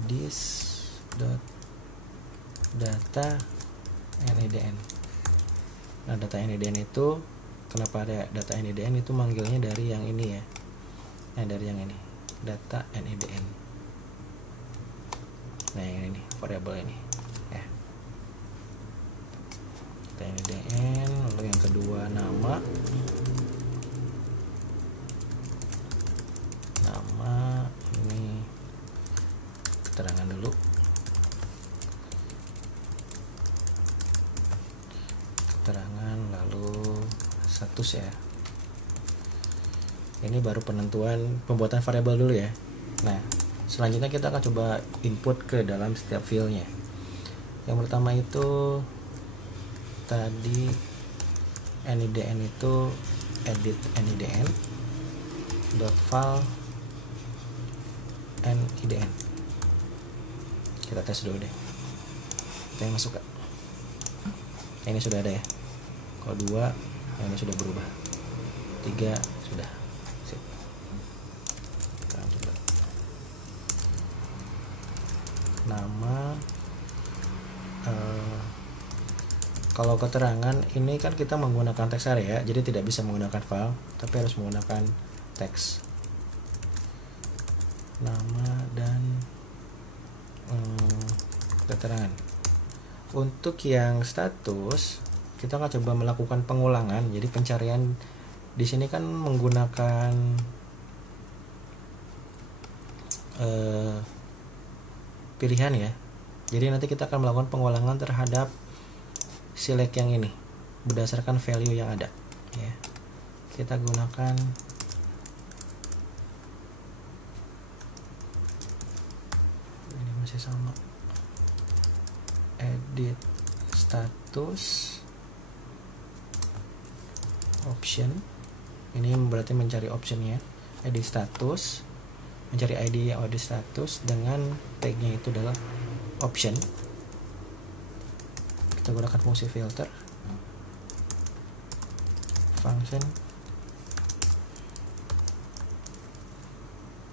this data NIDN. Nah, data NIDN itu, kenapa ada data NIDN, itu manggilnya dari yang ini ya. Nah, dari yang ini, data NIDN. Nah, yang ini variabel ini ya. Data NIDN, lalu yang kedua nama ini keterangan dulu. Keterangan, lalu status ya. Ini baru pembuatan variabel dulu ya. Nah, selanjutnya kita akan coba input ke dalam setiap file-nya. Yang pertama itu tadi NIDN itu edit NIDN .file NIDN. Kita tes dulu deh. Kita yang masuk gak? Ini sudah ada ya. Kalau 2, yang ini sudah berubah. 3 sudah. Sip. Kita coba. Nama. Kalau keterangan ini kan kita menggunakan teks area, jadi tidak bisa menggunakan file, tapi harus menggunakan teks. Nama dan keterangan. Untuk yang status, kita akan coba melakukan pengulangan. Jadi pencarian di sini kan menggunakan pilihan ya. Jadi nanti kita akan melakukan pengulangan terhadap select yang ini. berdasarkan value yang ada ya. Kita gunakan ini masih sama, edit status option. Ini berarti mencari optionnya, edit status, mencari ID yang edit status dengan tagnya itu adalah option. Kita gunakan fungsi filter, function,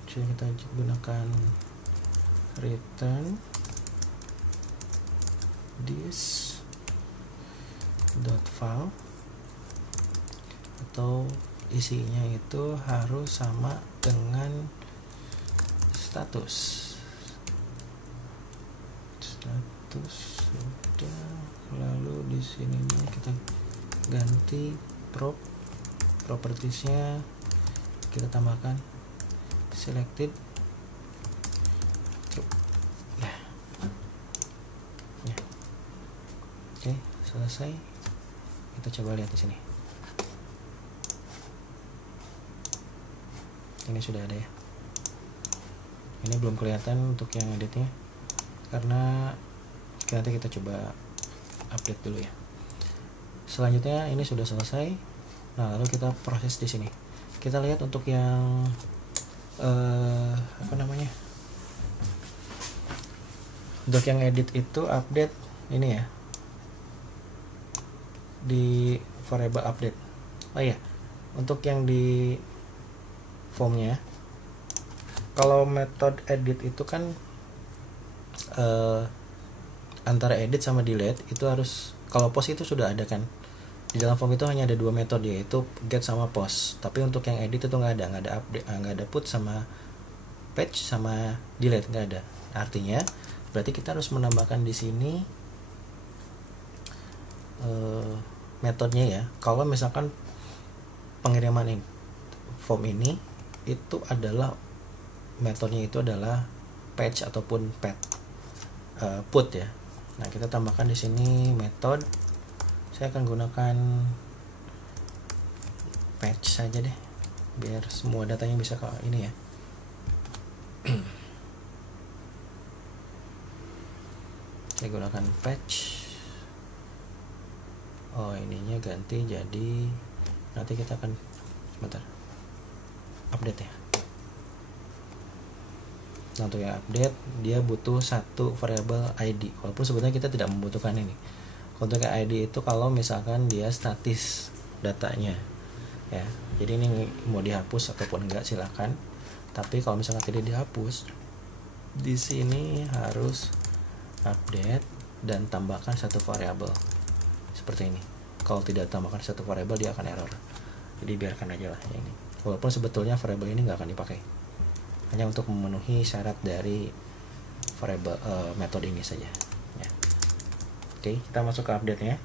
jadi kita gunakan return this dot file, atau isinya itu harus sama dengan status sudah. Lalu di sininya kita ganti propertiesnya, kita tambahkan selected true. Oke, selesai. Kita coba lihat di sini. Ini sudah ada ya. Ini belum kelihatan untuk yang editnya karena nanti kita coba update dulu ya. Selanjutnya ini sudah selesai. Nah, lalu kita proses di sini. Kita lihat untuk yang untuk yang edit itu update ini ya, di variable update. Oh iya, untuk yang di formnya, kalau metode edit itu kan antara edit sama delete itu harus, kalau post itu sudah ada kan di dalam form itu hanya ada dua metode, yaitu get sama post. Tapi untuk yang edit itu nggak ada update, nggak ada put sama page sama delete, nggak ada. Artinya berarti kita harus menambahkan di sini metodenya ya. Kalau misalkan pengiriman form ini itu adalah metodenya itu adalah page ataupun put ya. Nah, kita tambahkan di sini metode. Saya akan gunakan page saja deh, biar semua datanya bisa ke ini ya. Saya gunakan page. Oh, ininya ganti jadi, nanti kita akan sebentar update ya. Nah, untuk yang update dia butuh satu variabel ID, walaupun sebenarnya kita tidak membutuhkan ini. Untuk yang ID itu kalau misalkan dia statis datanya ya, jadi ini mau dihapus ataupun enggak silakan. Tapi kalau misalkan tidak dihapus, di sini harus update dan tambahkan satu variabel seperti ini. Kalau tidak tambahkan satu variabel dia akan error, jadi biarkan aja lah ya ini. Walaupun sebetulnya variabel ini nggak akan dipakai, hanya untuk memenuhi syarat dari variabel metode ini saja ya. Oke, kita masuk ke update nya.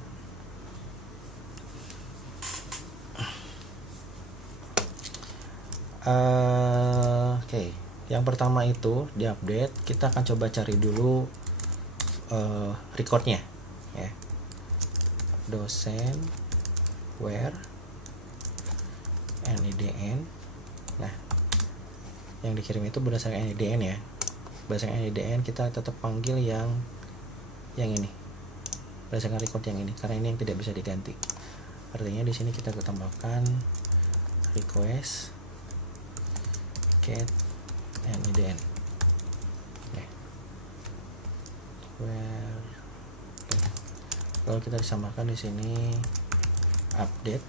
Oke, yang pertama itu di update kita akan coba cari dulu recordnya ya. Dosen where NIDN. Nah, yang dikirim itu berdasarkan NIDN ya. Berdasarkan NIDN kita tetap panggil yang ini, berdasarkan record yang ini, karena ini yang tidak bisa diganti. Artinya di sini kita tambahkan request get NIDN ya. Where lalu kita disamakan di sini update.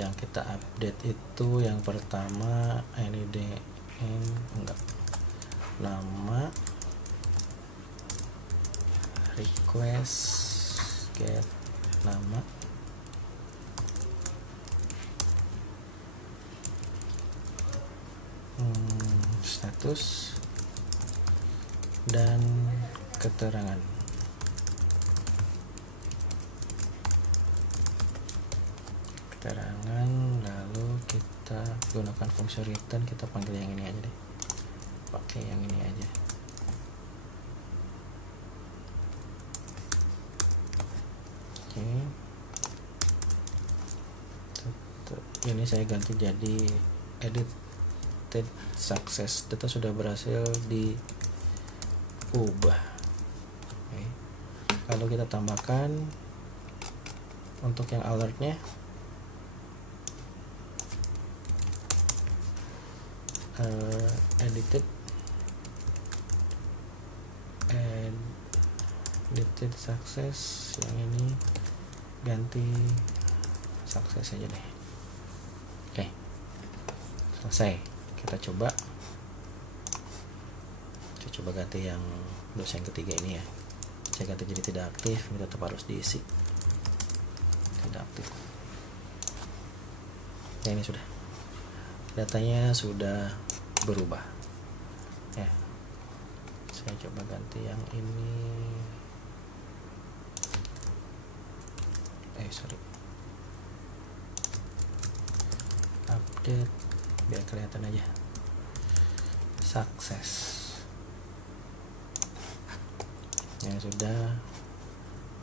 Yang kita update itu yang pertama NIDN, enggak, nama, request get nama, status, dan keterangan. Lalu kita gunakan fungsi return, kita panggil yang ini aja deh, pakai yang ini aja. Oke, ini saya ganti jadi edited success, data sudah berhasil diubah. Oke. Lalu kita tambahkan untuk yang alertnya edited success, yang ini ganti sukses aja deh. Oke, selesai. Kita coba ganti yang dosen ketiga ini ya. Saya ganti jadi tidak aktif, ini tetap harus diisi tidak aktif. Ya, ini sudah, datanya sudah berubah ya. Saya coba ganti yang ini, update biar kelihatan aja sukses ya sudah.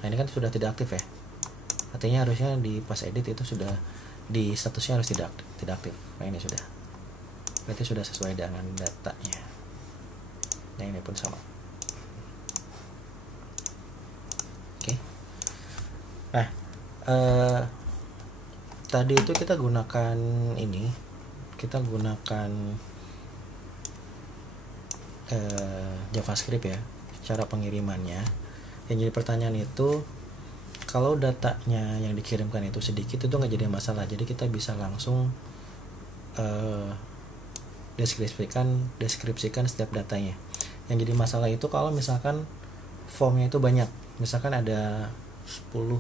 Nah, ini kan sudah tidak aktif ya, artinya harusnya di pas edit itu sudah di statusnya harus tidak aktif. Nah, ini sudah, berarti sudah sesuai dengan datanya. Nah, ini pun sama. Oke. Nah, tadi itu kita gunakan JavaScript ya, cara pengirimannya. Yang jadi pertanyaan itu, kalau datanya yang dikirimkan itu sedikit, itu nggak jadi masalah. Jadi kita bisa langsung deskripsikan setiap datanya. Yang jadi masalah itu kalau misalkan formnya itu banyak, misalkan ada 10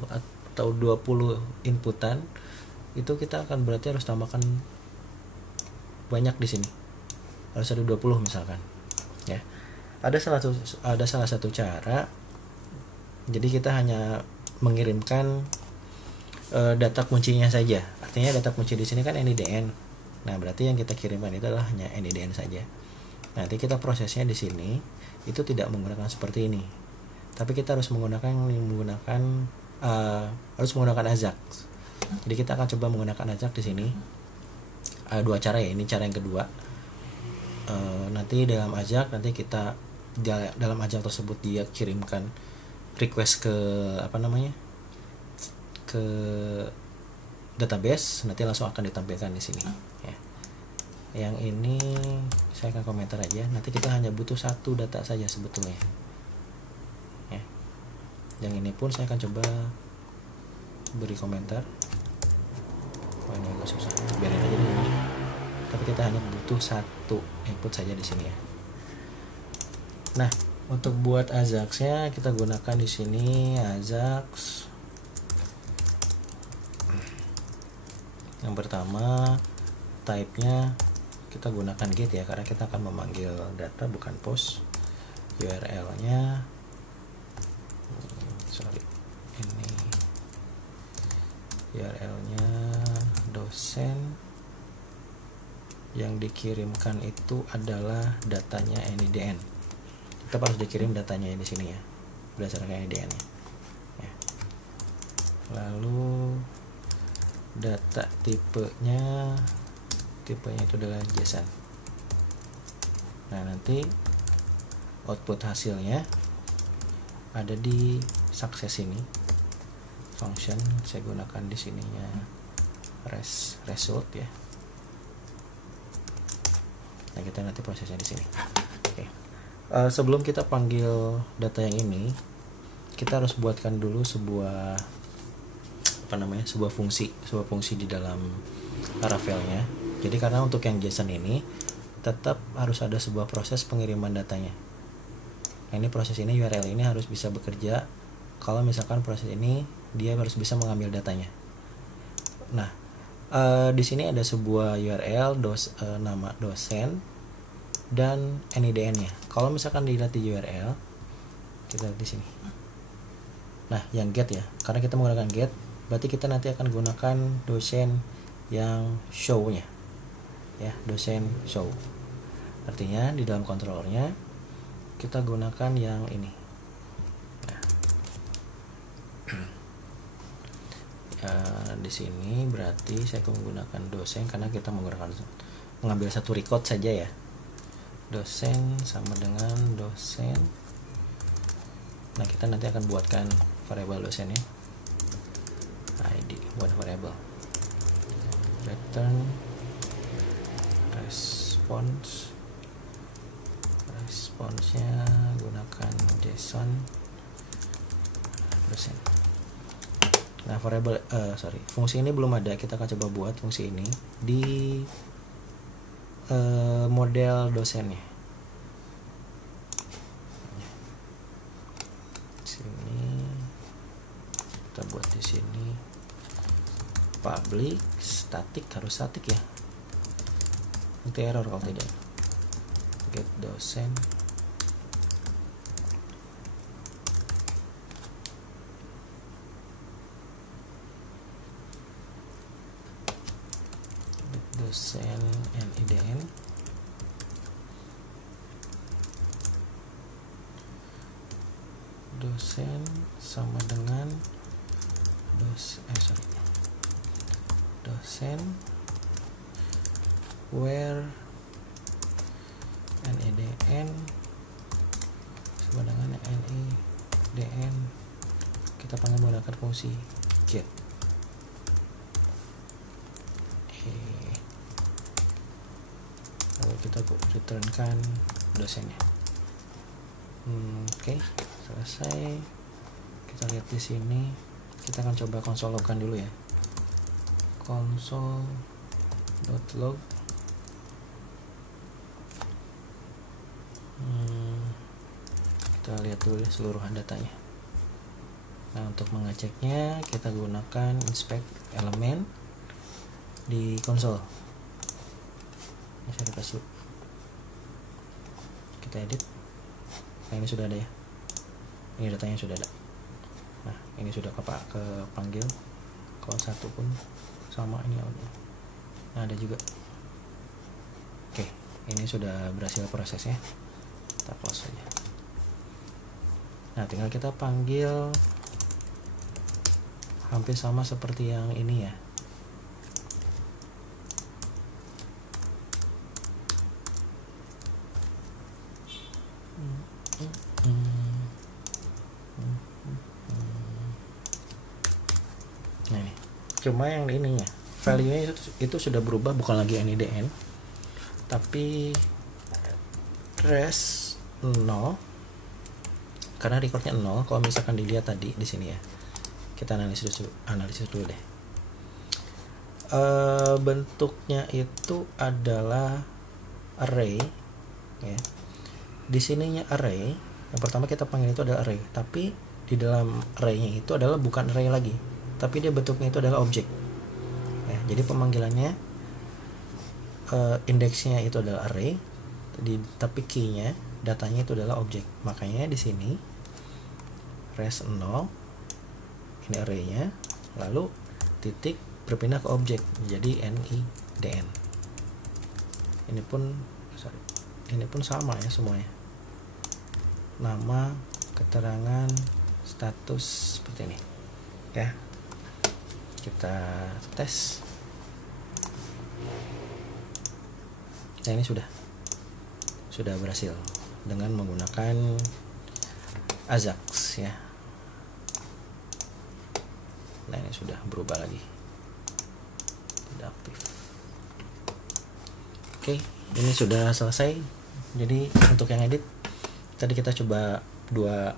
atau 20 inputan, itu kita akan berarti harus tambahkan banyak di sini, harus ada 20 misalkan ya. Ada salah satu cara, jadi kita hanya mengirimkan data kuncinya saja. Artinya data kunci di sini kan NIDN. Nah, berarti yang kita kirimkan itu adalah hanya NIDN saja. Nanti kita prosesnya di sini itu tidak menggunakan seperti ini, tapi kita harus menggunakan AJAX. Jadi kita akan coba menggunakan AJAX di sini. Dua cara ya, ini cara yang kedua. Nanti dalam AJAX tersebut dia kirimkan request ke ke database, nanti langsung akan ditampilkan di sini ya. Yang ini saya akan komentar aja, nanti kita hanya butuh satu data saja sebetulnya ya. Yang ini pun saya akan coba beri komentar. Ini agak susah, biarin aja dulu. Tapi kita hanya butuh satu input saja di sini ya. Nah, untuk buat AJAX-nya kita gunakan di sini AJAX. Yang pertama, type-nya kita gunakan get ya, karena kita akan memanggil data bukan post. URL-nya ini URL-nya dosen, yang dikirimkan itu adalah datanya NIDN. Kita harus dikirim datanya di sini ya, berdasarkan NIDN ya. Lalu data tipenya itu adalah JSON. Nah, nanti output hasilnya ada di sukses ini. Function saya gunakan di sininya result ya. Nah, kita nanti prosesnya di sini. Oke. Sebelum kita panggil data yang ini, kita harus buatkan dulu sebuah fungsi di dalam Laravel-nya. Jadi karena untuk yang JSON ini tetap harus ada sebuah proses pengiriman datanya. Nah, ini proses ini, URL ini harus bisa bekerja kalau misalkan proses ini dia harus bisa mengambil datanya. Nah, di sini ada sebuah URL nama dosen dan NIDN-nya. Kalau misalkan dilihat di URL, kita lihat di sini. Nah, yang get ya, karena kita menggunakan get, berarti kita nanti akan gunakan dosen yang show-nya. ya, dosen show. Artinya di dalam controllernya kita gunakan yang ini. Nah, di sini berarti saya menggunakan dosen karena kita mengambil satu record saja ya. Dosen sama dengan dosen. Nah, kita nanti akan buatkan variabel dosennya. ID buat variabel. Return responsnya gunakan JSON persen. Nah, variabel fungsi ini belum ada, kita akan coba buat fungsi ini di model dosennya. Sini kita buat di sini public static, harus static ya, nanti error kalau tidak. Get dosen dosen NIDN dosen sama dengan dosen where NIDN sama dengan NIDN, kita panggil menggunakan fungsi get. Lalu kita returnkan dosennya. Oke, selesai. Kita lihat di sini. Kita akan coba console logkan dulu ya. Console.log. Kita lihat dulu ya seluruhan datanya. Nah, untuk mengeceknya kita gunakan inspect elemen di console. Saya kasih, kita edit. Nah, ini sudah ada ya, ini datanya sudah ada. Nah, ini sudah kepanggil. Kalau satu pun sama, ini nah, ada juga. Oke, ini sudah berhasil prosesnya, kita close saja. Nah, tinggal kita panggil hampir sama seperti yang ini ya. Nah, cuma yang ini ya, value-nya itu sudah berubah, bukan lagi NIDN tapi res 0 karena recordnya 0. Kalau misalkan dilihat tadi di sini ya, kita analisis dulu deh. Bentuknya itu adalah array ya. Di sininya array, yang pertama kita panggil itu adalah array, tapi di dalam array-nya itu adalah bukan array lagi, tapi dia bentuknya itu adalah objek ya. Jadi pemanggilannya indeksnya itu adalah array, tapi key-nya, datanya itu adalah objek. Makanya di sini res 0 ini array-nya, lalu titik berpindah ke objek jadi NIDN. Ini pun sama ya semuanya. Nama, keterangan, status seperti ini ya. Kita tes. Nah, ini sudah berhasil dengan menggunakan Ajax ya. Nah, ini sudah berubah lagi, tidak aktif. Oke, ini sudah selesai. Jadi untuk yang edit tadi kita coba dua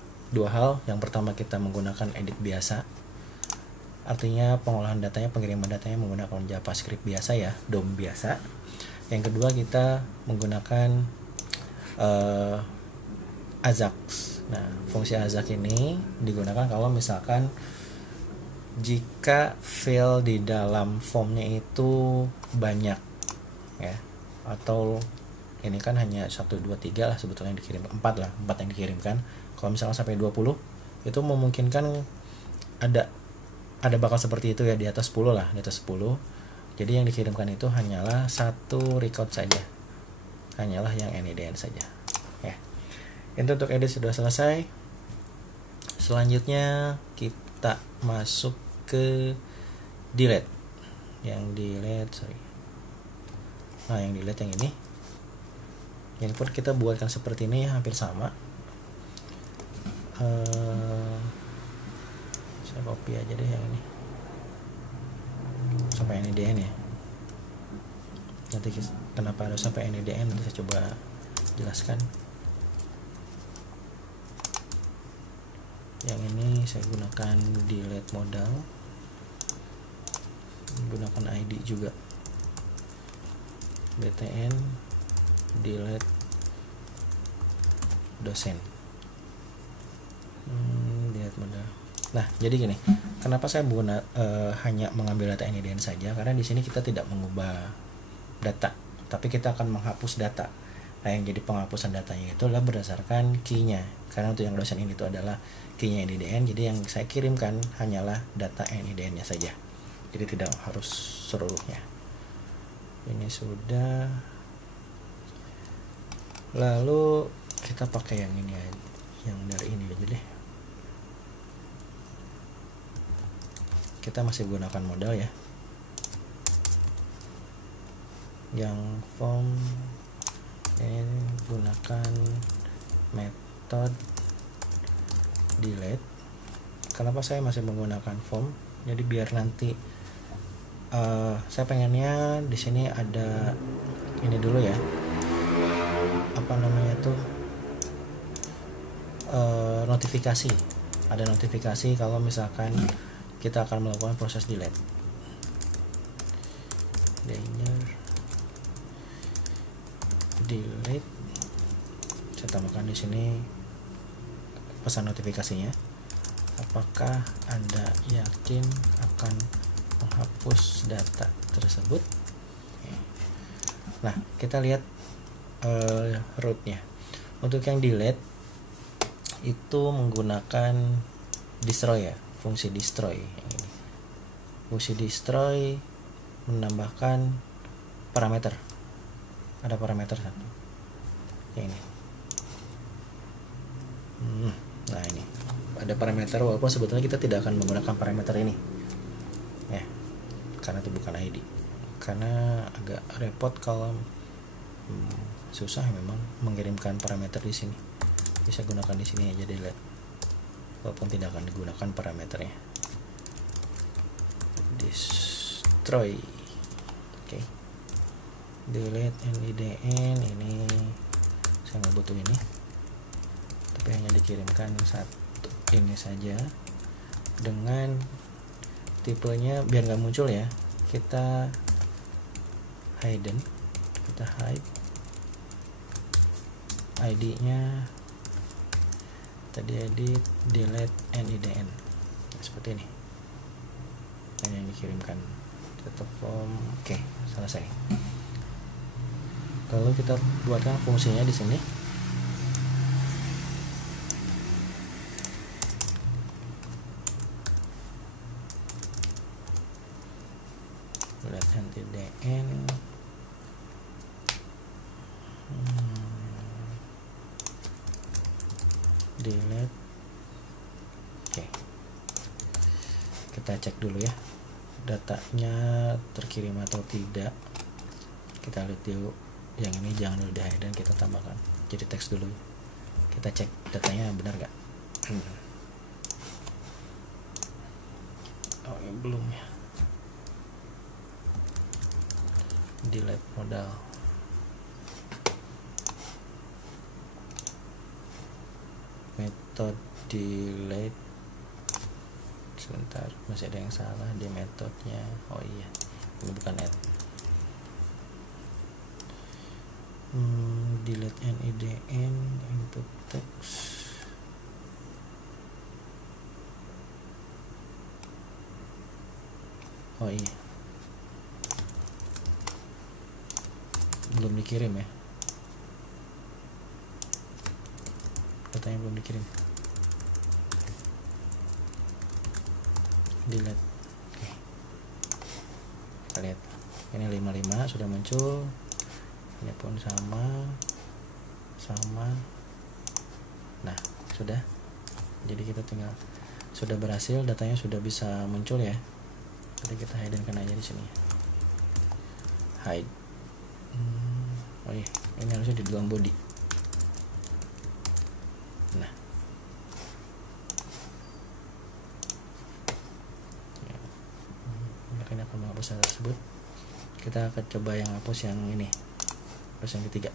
hal. Yang pertama kita menggunakan edit biasa, artinya pengolahan datanya, pengiriman datanya menggunakan JavaScript biasa ya, DOM biasa. Yang kedua kita menggunakan Ajax. Nah, fungsi Ajax ini digunakan kalau misalkan jika field di dalam formnya itu banyak ya, atau ini kan hanya 1, 2, 3 lah sebetulnya yang dikirim, 4 yang dikirimkan. Kalau misalkan sampai 20 itu memungkinkan ada bakal seperti itu ya, di atas 10 lah, di atas 10 Jadi yang dikirimkan itu hanyalah satu record saja, hanyalah yang NIDN saja ya. Itu untuk edit sudah selesai. Selanjutnya kita masuk ke delete. Yang delete yang ini. Yang pun kita buatkan seperti ini, hampir sama. Saya copy aja deh yang ini sampai NIDN ya. Nanti kenapa harus sampai NIDN, nanti saya coba jelaskan. Yang ini saya gunakan delete modal, gunakan ID juga, btn delete dosen, delete modal. Nah, jadi gini, kenapa saya hanya mengambil data NIDN saja? Karena di sini kita tidak mengubah data, tapi kita akan menghapus data. Nah, yang jadi penghapusan datanya itu adalah berdasarkan key-nya. Karena untuk yang dosen ini itu adalah key-nya NIDN, jadi yang saya kirimkan hanyalah data NIDN-nya saja. Jadi tidak harus seluruhnya. Ini sudah. Lalu kita pakai yang ini aja, yang dari ini aja deh. Kita masih gunakan modal ya. Yang form ini gunakan method delete. Kenapa saya masih menggunakan form? Jadi biar nanti saya pengennya di sini ada ini dulu ya. Apa namanya tuh? Notifikasi. Ada notifikasi kalau misalkan kita akan melakukan proses delete. Delete. Saya tambahkan di sini pesan notifikasinya. Apakah Anda yakin akan menghapus data tersebut? Nah, kita lihat rootnya. Untuk yang delete itu menggunakan destroy ya, fungsi destroy yang ini. Fungsi destroy menambahkan parameter. Ada parameter satu. Yang ini. Nah, ini ada parameter, walaupun sebetulnya kita tidak akan menggunakan parameter ini ya, karena itu bukan ID. Karena agak repot kalau susah memang mengirimkan parameter di sini. Bisa gunakan di sini aja delete, walaupun tidak akan digunakan parameternya. Destroy. Oke. Delete NIDN ini saya nggak butuh ini, tapi hanya dikirimkan satu ini saja dengan tipenya biar nggak muncul ya. Kita hidden, kita hide ID-nya tadi, edit delete NIDN seperti ini. Ini yang dikirimkan tetap form. Oke, selesai. Lalu kita buatkan fungsinya di sini. Delete NIDN. Delete. Oke. Kita cek dulu ya, datanya terkirim atau tidak. Kita lihat dulu. Yang ini jangan udah dan kita tambahkan jadi teks dulu. Kita cek datanya benar nggak. Oh, ini belum ya. Delete modal. Metode delete. Sebentar, masih ada yang salah di metodenya. Oh iya, ini bukan add. Delete NIDN input text. Oh iya, belum dikirim ya, katanya belum dikirim. Delete. Oke, kita lihat Ini 55 sudah muncul, ini pun sama. Nah, sudah. Jadi kita tinggal sudah berhasil, datanya sudah bisa muncul ya. Jadi kita hidden-kan aja di sini. Hide. Oh iya, ini harusnya di dalam body. Nah, ini akan menghapus hal tersebut. Kita akan coba yang hapus yang ini, terus yang ketiga.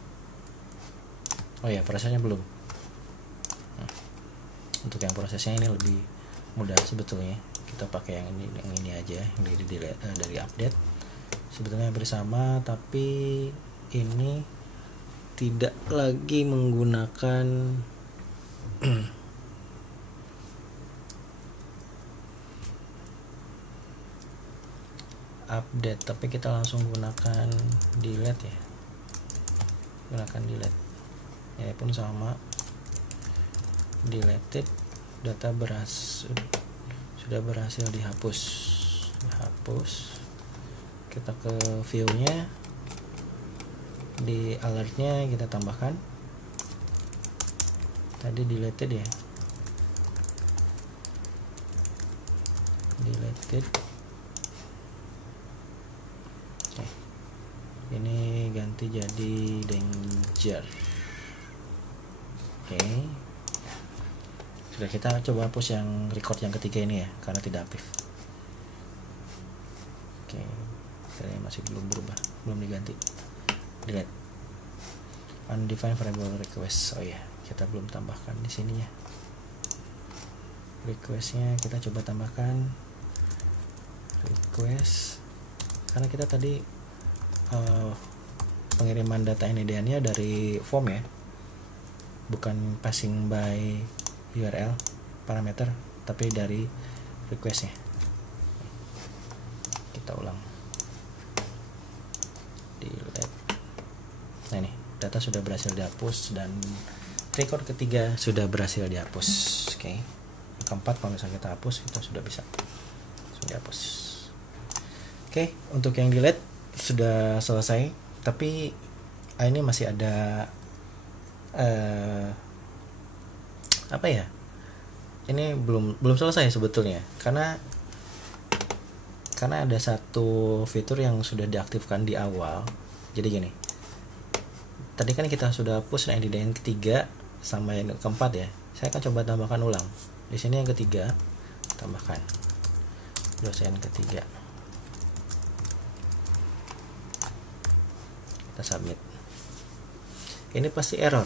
Oh ya, prosesnya belum. Untuk yang prosesnya ini lebih mudah sebetulnya. Kita pakai yang ini aja, yang dari update. Sebetulnya bersama, tapi ini tidak lagi menggunakan update, tapi kita langsung gunakan delete ya. Gunakan delete. Ini pun sama, deleted, data sudah berhasil dihapus. Kita ke view nya, di alertnya kita tambahkan tadi deleted ya, deleted. Oke, ini ganti jadi danger. Oke, sudah. Kita coba hapus yang record yang ketiga ini ya, karena tidak aktif. Oke, saya masih belum berubah, belum diganti. Delete undefined variable request. Oh ya, kita belum tambahkan di sini ya. Requestnya kita coba tambahkan request, karena kita tadi pengiriman data NIDN-nya dari form ya, bukan passing by URL parameter, tapi dari requestnya. Kita ulang, delete. Nah, ini data sudah berhasil dihapus dan record ketiga sudah berhasil dihapus. Oke, yang keempat kalau misalnya kita hapus, kita sudah bisa dihapus. Oke, untuk yang delete sudah selesai, tapi ini masih ada apa ya, ini belum selesai sebetulnya, karena ada satu fitur yang sudah diaktifkan di awal. Jadi gini, tadi kan kita sudah push yang di yang ketiga sama yang keempat ya. Saya akan coba tambahkan ulang di sini yang ketiga, tambahkan dosen ketiga. Kita submit. Ini pasti error.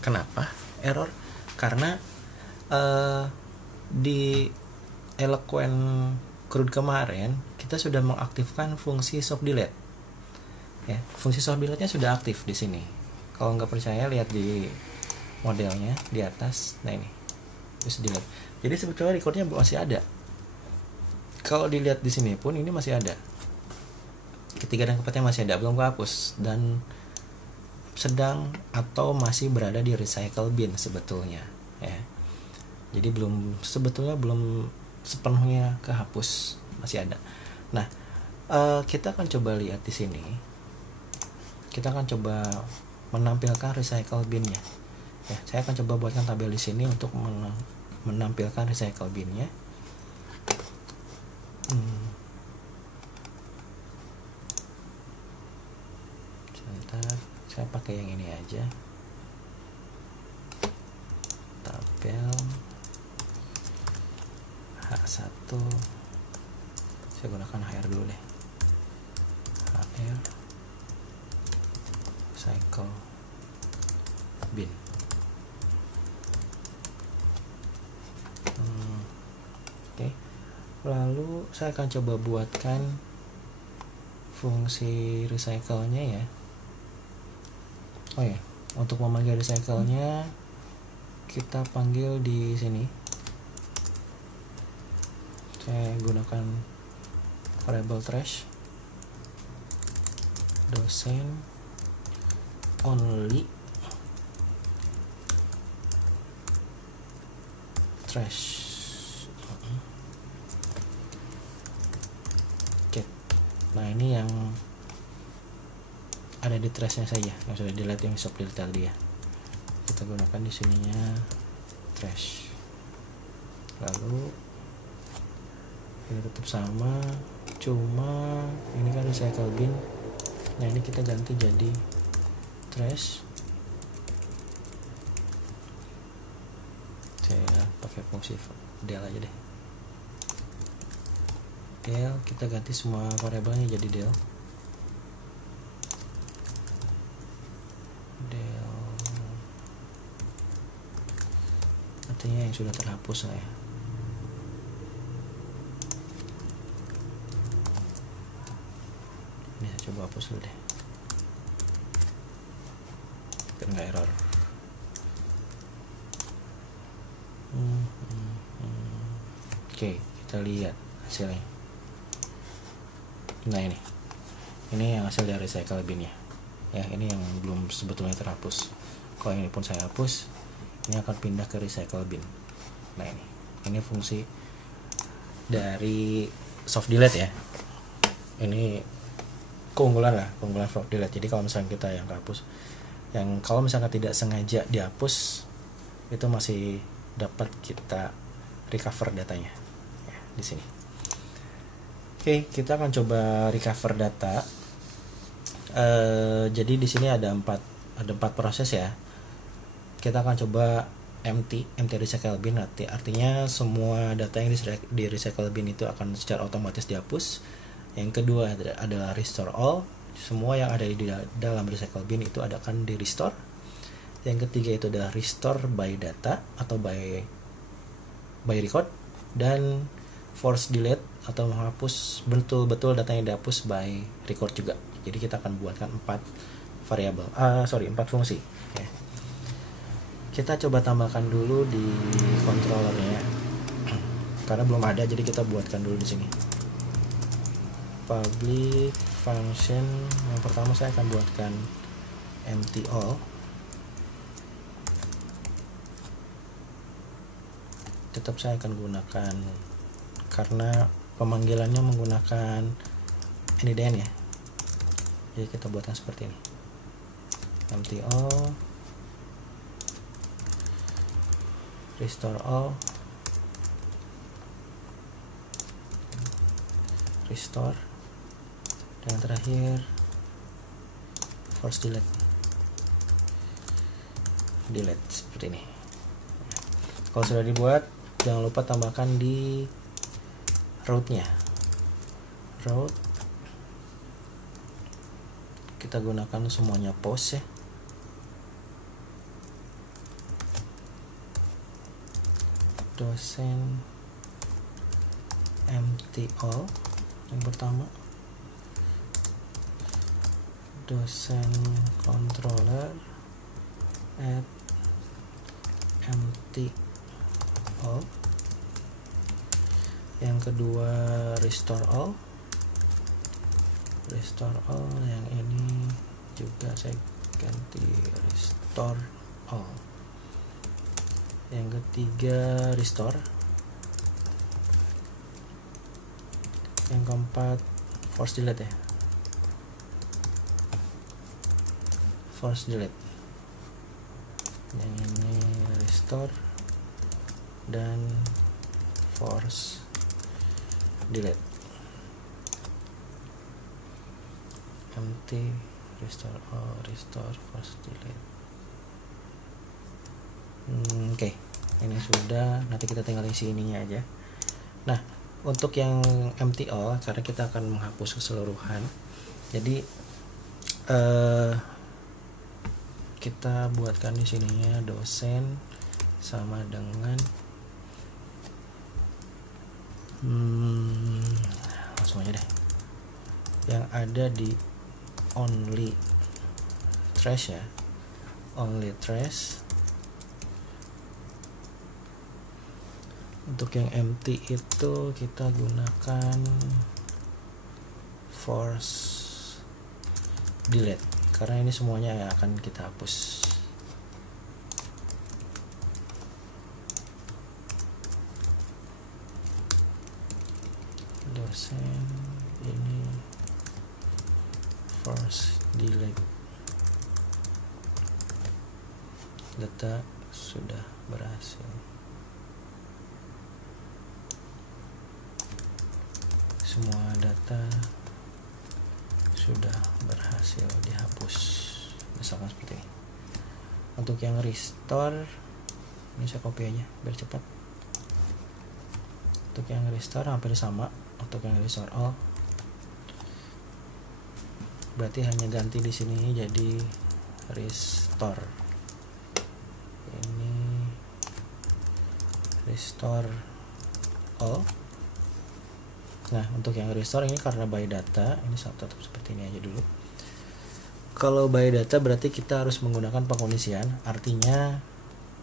Kenapa error? Karena di Eloquent CRUD kemarin kita sudah mengaktifkan fungsi soft delete ya. Fungsi soft delete nya sudah aktif di sini. Kalau nggak percaya, lihat di modelnya di atas. Nah, ini terus delete. Jadi sebetulnya recordnya masih ada. Kalau dilihat di sini pun ini masih ada. Ketiga dan keempatnya masih ada, belum kehapus dan sedang atau masih berada di recycle bin sebetulnya ya. Jadi sebetulnya belum sepenuhnya kehapus, masih ada. Nah, kita akan coba lihat di sini. Kita akan coba menampilkan recycle bin-nya. Ya, saya akan coba buatkan tabel di sini untuk menampilkan recycle bin-nya. Sebentar, saya pakai yang ini aja. Tabel H1, saya gunakan HR dulu deh. HR cycle bin. Oke. Lalu saya akan coba buatkan fungsi recycle-nya ya. Oh ya, untuk memanggil recycle-nya kita panggil di sini. Saya gunakan variable trash dosen only trash. Oke. Nah, ini yang ada di trash-nya saja yang sudah delete, yang soft delete tadi ya. Kita gunakan di sininya trash. Lalu ini tetap sama, cuma ini kan recycle bin. Nah ini kita ganti jadi trash. Saya pakai fungsi del aja deh. Del, kita ganti semua variabelnya jadi del. Del artinya yang sudah terhapus lah ya. Ini saya coba hapus dulu deh, biar nggak error. Oke, kita lihat hasilnya. Nah ini yang hasil dari recycle bin ya. Ya ini yang belum sebetulnya terhapus. Kalau ini pun saya hapus, ini akan pindah ke recycle bin. Nah ini fungsi dari soft delete ya. Ini keunggulan soft delete. Jadi kalau misalnya kita yang hapus, yang kalau misalnya tidak sengaja dihapus, itu masih dapat kita recover datanya ya, di sini. Oke, kita akan coba recover data. Jadi di sini ada empat proses ya. Kita akan coba empty recycle bin, artinya semua data yang di recycle bin itu akan secara otomatis dihapus. Yang kedua adalah restore all, semua yang ada di dalam recycle bin itu akan di restore. Yang ketiga itu adalah restore by data atau by record, dan force delete atau menghapus betul-betul data yang dihapus by record juga. Jadi kita akan buatkan 4 fungsi ya. Kita coba tambahkan dulu di controllernya karena belum ada, jadi kita buatkan dulu di sini. Public function yang pertama saya akan buatkan empty all. Tetap saya akan gunakan karena pemanggilannya menggunakan NIDN ya. Jadi kita buatkan seperti ini. Empty all, restore all, restore, dan yang terakhir force delete seperti ini. Kalau sudah dibuat, jangan lupa tambahkan di root-nya. Root kita gunakan semuanya post ya. Dosen empty all yang pertama, dosen controller add empty all, yang kedua restore all, yang ini juga saya ganti restore all, yang ketiga restore, yang keempat force delete ya, force delete, yang ini restore dan force delete. Empty, restore all, restore, force delete. Oke, ini sudah. Nanti kita tinggal isi ininya aja. Nah, untuk yang empty all, karena kita akan menghapus keseluruhan, jadi kita buatkan di sininya dosen sama dengan langsung aja deh, yang ada di only trash ya, only trash. Untuk yang empty itu kita gunakan force delete karena ini semuanya akan kita hapus. Dosen ini force delete. Data sudah berhasil. Semua data sudah berhasil dihapus, misalkan seperti ini. Untuk yang restore, ini saya copy aja biar cepat. Untuk yang restore hampir sama. Untuk yang restore all, berarti hanya ganti di sini jadi restore. Ini restore all. Nah, untuk yang restore ini karena by data, ini tetap seperti ini aja dulu. Kalau by data berarti kita harus menggunakan pengkondisian, artinya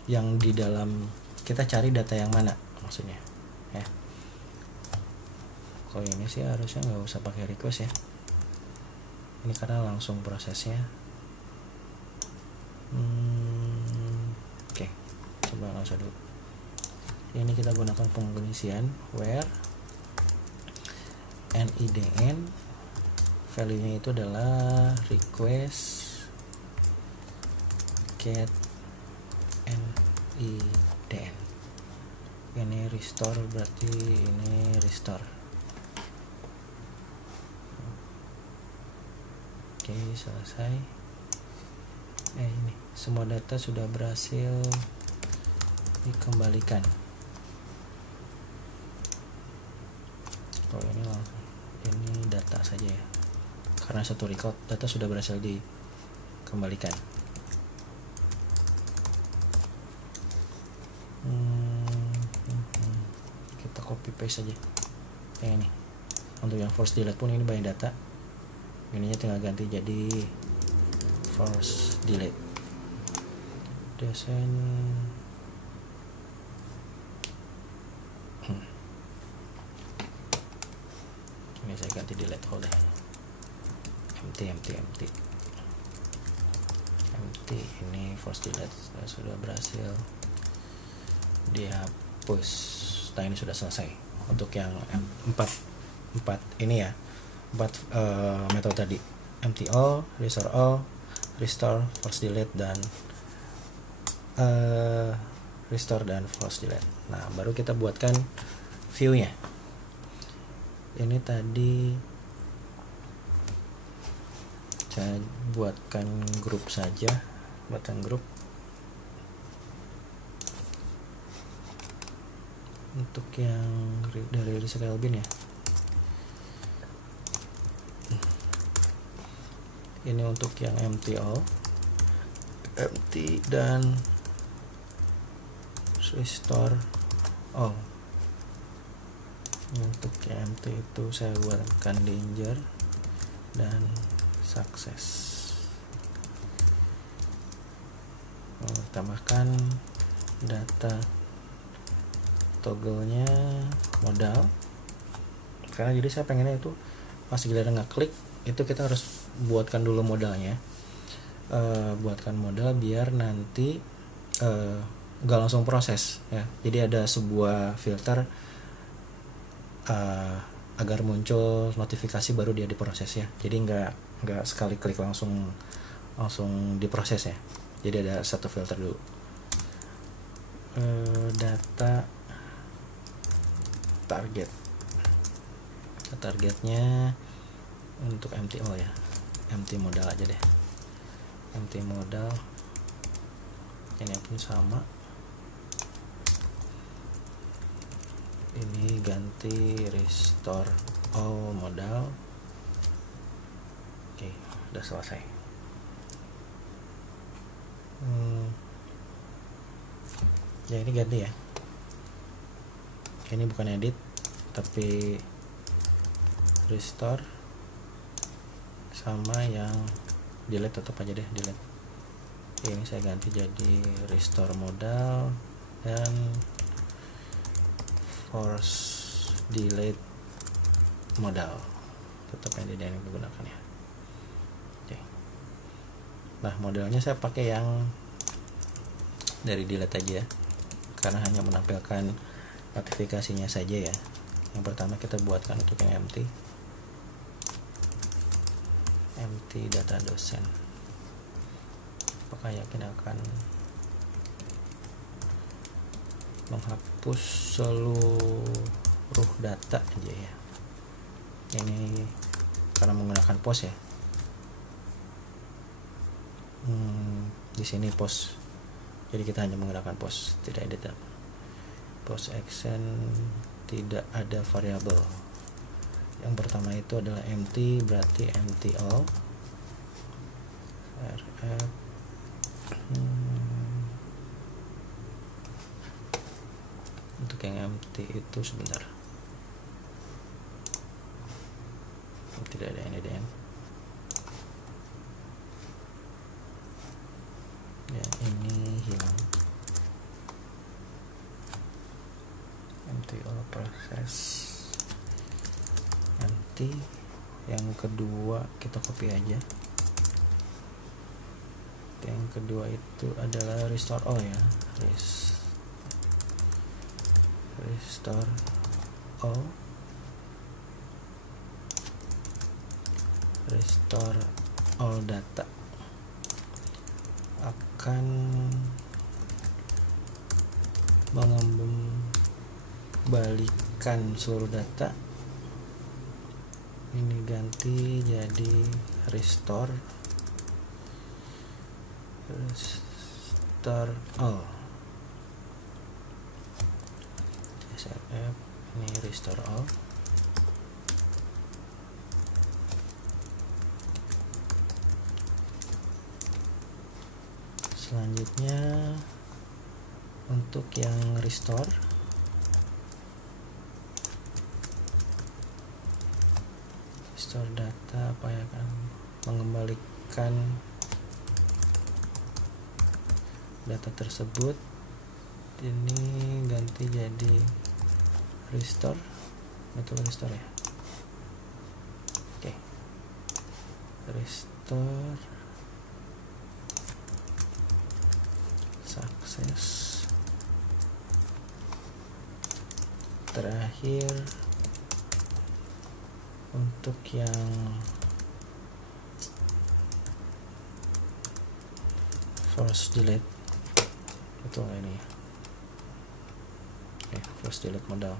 yang di dalam kita cari data yang mana maksudnya ya. Kalau ini sih harusnya nggak usah pakai request ya, ini karena langsung prosesnya. Oke, coba nggak usah dulu. Ini kita gunakan pengkondisian where NIDN, value nya itu adalah request get NIDN. Ini restore berarti ini restore. Oke, selesai. Ini semua data sudah berhasil dikembalikan. Kalau ini langsung, ini data saja ya, karena satu record data sudah berhasil dikembalikan. Kita copy paste saja yang ini. Untuk yang force delete pun ini banyak data, ininya tinggal ganti jadi force delete. Desain ini saya ganti delete all deh. empty. Ini force delete sudah berhasil dihapus. Nah, ini sudah selesai untuk yang 4 ini ya, 4 metode tadi, empty all, restore all, restore, force delete, dan restore dan force delete. Nah, baru kita buatkan view-nya. Ini tadi saya buatkan grup saja, buatkan grup untuk yang dari recycle bin ya. Ini untuk yang empty all, empty, dan restore all. Untuk yang empty itu saya buatkan danger dan sukses. Tambahkan data toggle-nya modal, karena jadi saya pengennya itu pas giliran ngeklik itu kita harus buatkan dulu modalnya. Buatkan modal biar nanti nggak langsung proses ya. Jadi ada sebuah filter agar muncul notifikasi baru dia diproses ya. Jadi nggak sekali klik langsung diproses ya. Jadi ada satu filter dulu. Data targetnya untuk MTO ya, empty modal aja deh, empty modal. Ini pun sama, ini ganti restore all modal. Oke, udah selesai. Ya, ini ganti ya, ini bukan edit tapi restore, sama yang delete tetap aja deh delete. Ini saya ganti jadi restore modal dan force delete modal, tetap yang tidak digunakan ya. Oke. Nah, modalnya saya pakai yang dari delete aja ya, karena hanya menampilkan notifikasinya saja ya. Yang pertama kita buatkan untuk yang empty. empty data dosen. Apakah yakin akan menghapus seluruh data aja ya? Ini karena menggunakan post ya. Di sini post, jadi kita hanya menggunakan post, tidak edit. Post action tidak ada variabel. Yang pertama itu adalah empty, berarti empty all. Rf untuk yang empty itu sebentar, tidak ada NDN ya, ini hilang. Empty all process empty. Yang kedua kita copy aja. Yang kedua itu adalah restore all ya, restore all, restore all data akan mengembalikan seluruh data. Ini ganti jadi restore all. SRF ini restore all. Selanjutnya untuk yang restore, data apa ya, akan mengembalikan data tersebut. Ini ganti jadi restore, betul restore ya. Oke, restore sukses. Terakhir untuk yang force delete, betul ini ya. Oke, force delete modal.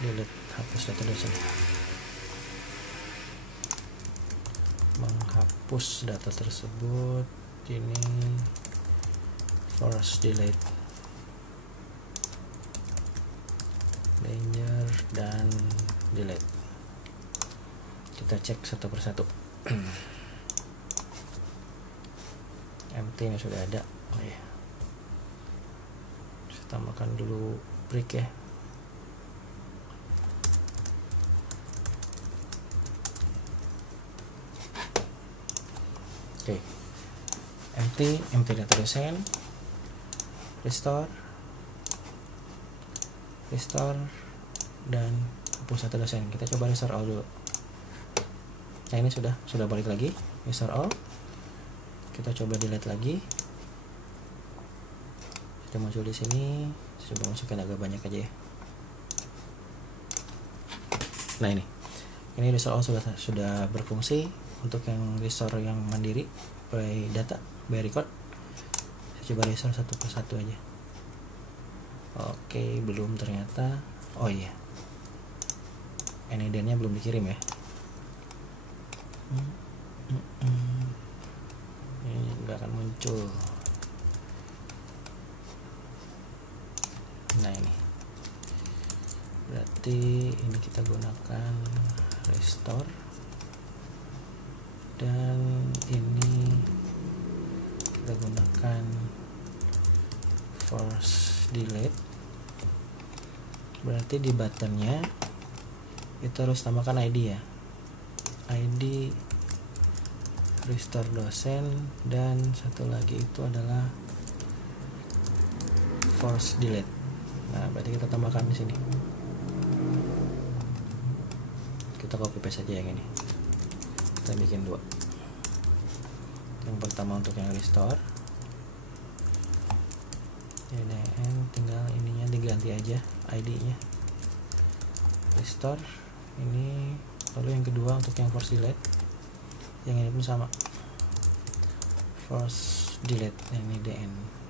Delete, hapus data dosen. Menghapus data tersebut, ini force delete, danger dan delete. Kita cek satu persatu. Empty ini sudah ada. Oh ya, saya tambahkan dulu break ya. Oke, empty data dosen, restore, dan hapus data dosen. Kita coba restore all dulu. Nah, ini sudah balik lagi. Restore all. Kita coba delete lagi. Sudah muncul di sini. Coba masukin agak banyak aja ya. Nah, ini restore all sudah berfungsi. Untuk yang restore yang mandiri by data, by record, saya coba restore satu persatu aja. Oke, belum ternyata. Oh iya, NID-nya belum dikirim ya. Ini nggak akan muncul. Nah, ini berarti ini kita gunakan restore, dan ini kita gunakan force delete. Berarti di buttonnya itu harus tambahkan ID ya, ID restore dosen, dan satu lagi itu adalah force delete. Nah, berarti kita tambahkan di sini. Kita copy paste aja yang ini. Kita bikin dua. Yang pertama untuk yang restore, ini ganti aja ID-nya, restore ini. Lalu yang kedua untuk yang force delete, yang ini pun sama, force delete, ini DN.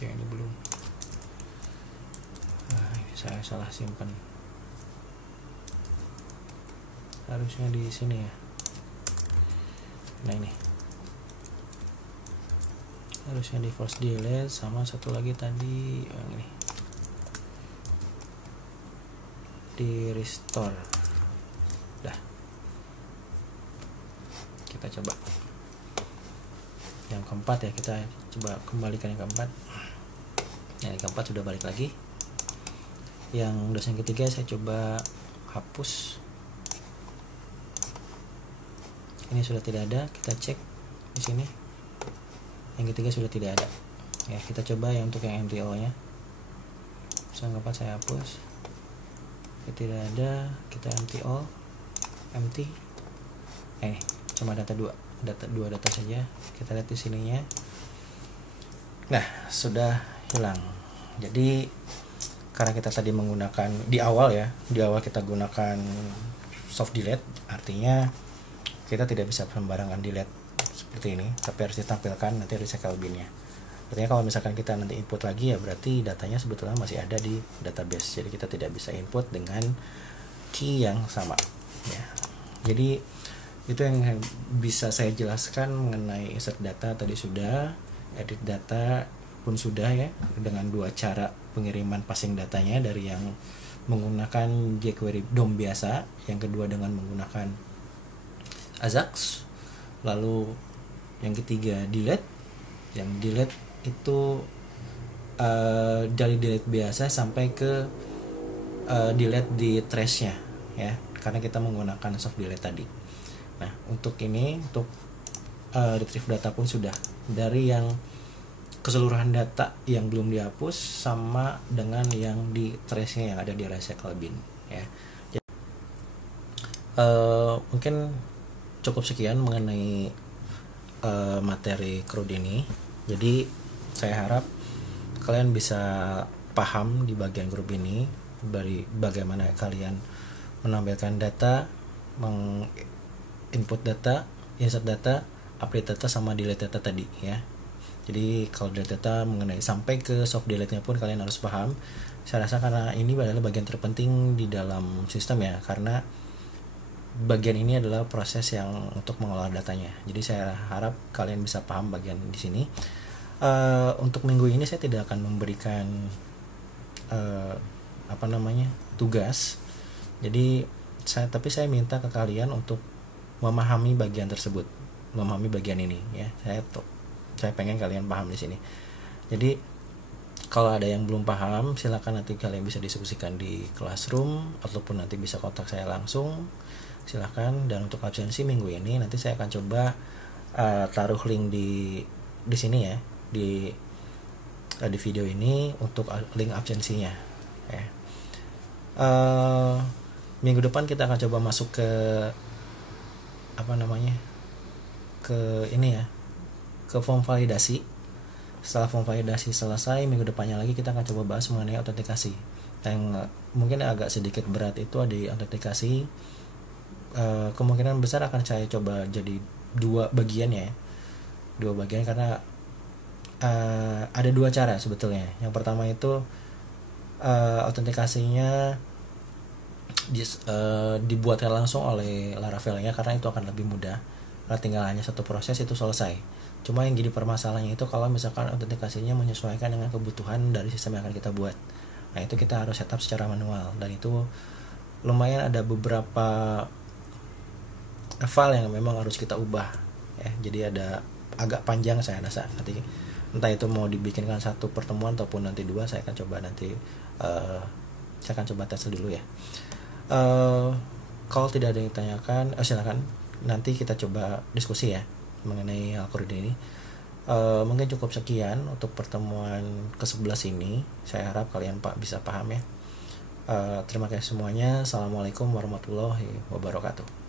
Ini belum, ini saya salah simpan, harusnya di sini ya. Nah ini harusnya di force delete, sama satu lagi tadi yang ini di restore. Dah, kita coba yang keempat ya, kita coba kembalikan yang keempat. Yang keempat sudah balik lagi. Yang dosen ketiga saya coba hapus, ini sudah tidak ada, kita cek di sini. Yang ketiga sudah tidak ada ya, kita coba ya untuk yang MTO nya. Yang keempat saya hapus, tidak ada, kita MTO empty. Ini cuma data dua data saja, kita lihat di sininya. Nah, sudah hilang. Jadi karena kita tadi menggunakan di awal kita gunakan soft delete, artinya kita tidak bisa sembarangan delete seperti ini, tapi harus ditampilkan nanti recycle bin-nya. Artinya kalau misalkan kita nanti input lagi ya berarti datanya sebetulnya masih ada di database, jadi kita tidak bisa input dengan key yang sama ya. Jadi itu yang bisa saya jelaskan mengenai insert data. Tadi sudah, edit data pun sudah ya, dengan dua cara pengiriman passing datanya, dari yang menggunakan jQuery DOM biasa, yang kedua dengan menggunakan Ajax, lalu yang ketiga delete. Yang delete itu dari delete biasa sampai ke delete di trace-nya ya, karena kita menggunakan soft delete tadi. Nah, untuk ini, untuk retrieve data pun sudah, dari yang keseluruhan data yang belum dihapus sama dengan yang di trace-nya yang ada di recycle bin ya. Jadi, mungkin cukup sekian mengenai materi CRUD ini. Jadi saya harap kalian bisa paham di bagian grup ini, dari bagaimana kalian menampilkan data, input data, insert data, update data, sama delete data tadi ya. Jadi kalau delete data mengenai sampai ke soft delete-nya pun kalian harus paham. Saya rasa karena ini adalah bagian terpenting di dalam sistem ya, karena bagian ini adalah proses yang untuk mengolah datanya. Jadi saya harap kalian bisa paham bagian di sini. Untuk minggu ini saya tidak akan memberikan tugas. Jadi tapi saya minta ke kalian untuk memahami bagian tersebut, memahami bagian ini ya. Saya pengen kalian paham di sini. Jadi kalau ada yang belum paham, silakan nanti kalian bisa diskusikan di classroom ataupun nanti bisa kontak saya langsung. Silakan. Dan untuk absensi minggu ini nanti saya akan coba taruh link di sini ya, di video ini untuk link absensinya ya. Minggu depan kita akan coba masuk ke ke form validasi. Setelah form validasi selesai, minggu depannya lagi kita akan coba bahas mengenai autentikasi. Yang mungkin agak sedikit berat itu ada di autentikasi. Kemungkinan besar akan saya coba jadi dua bagian karena ada dua cara sebetulnya. Yang pertama itu autentikasinya dibuatkan langsung oleh Laravel-nya, karena itu akan lebih mudah, karena tinggal hanya satu proses itu selesai. Cuma yang jadi permasalahannya itu kalau misalkan autentikasinya menyesuaikan dengan kebutuhan dari sistem yang akan kita buat. Nah, itu kita harus setup secara manual, dan itu lumayan ada beberapa file yang memang harus kita ubah ya. Jadi ada agak panjang saya rasa, nanti entah itu mau dibikinkan satu pertemuan ataupun nanti dua, saya akan coba tes dulu ya. Kalau tidak ada yang ditanyakan, silakan nanti kita coba diskusi ya mengenai Al-Qur'an ini. Mungkin cukup sekian untuk pertemuan ke-11 ini. Saya harap kalian bisa paham ya. Terima kasih semuanya. Assalamualaikum warahmatullahi wabarakatuh.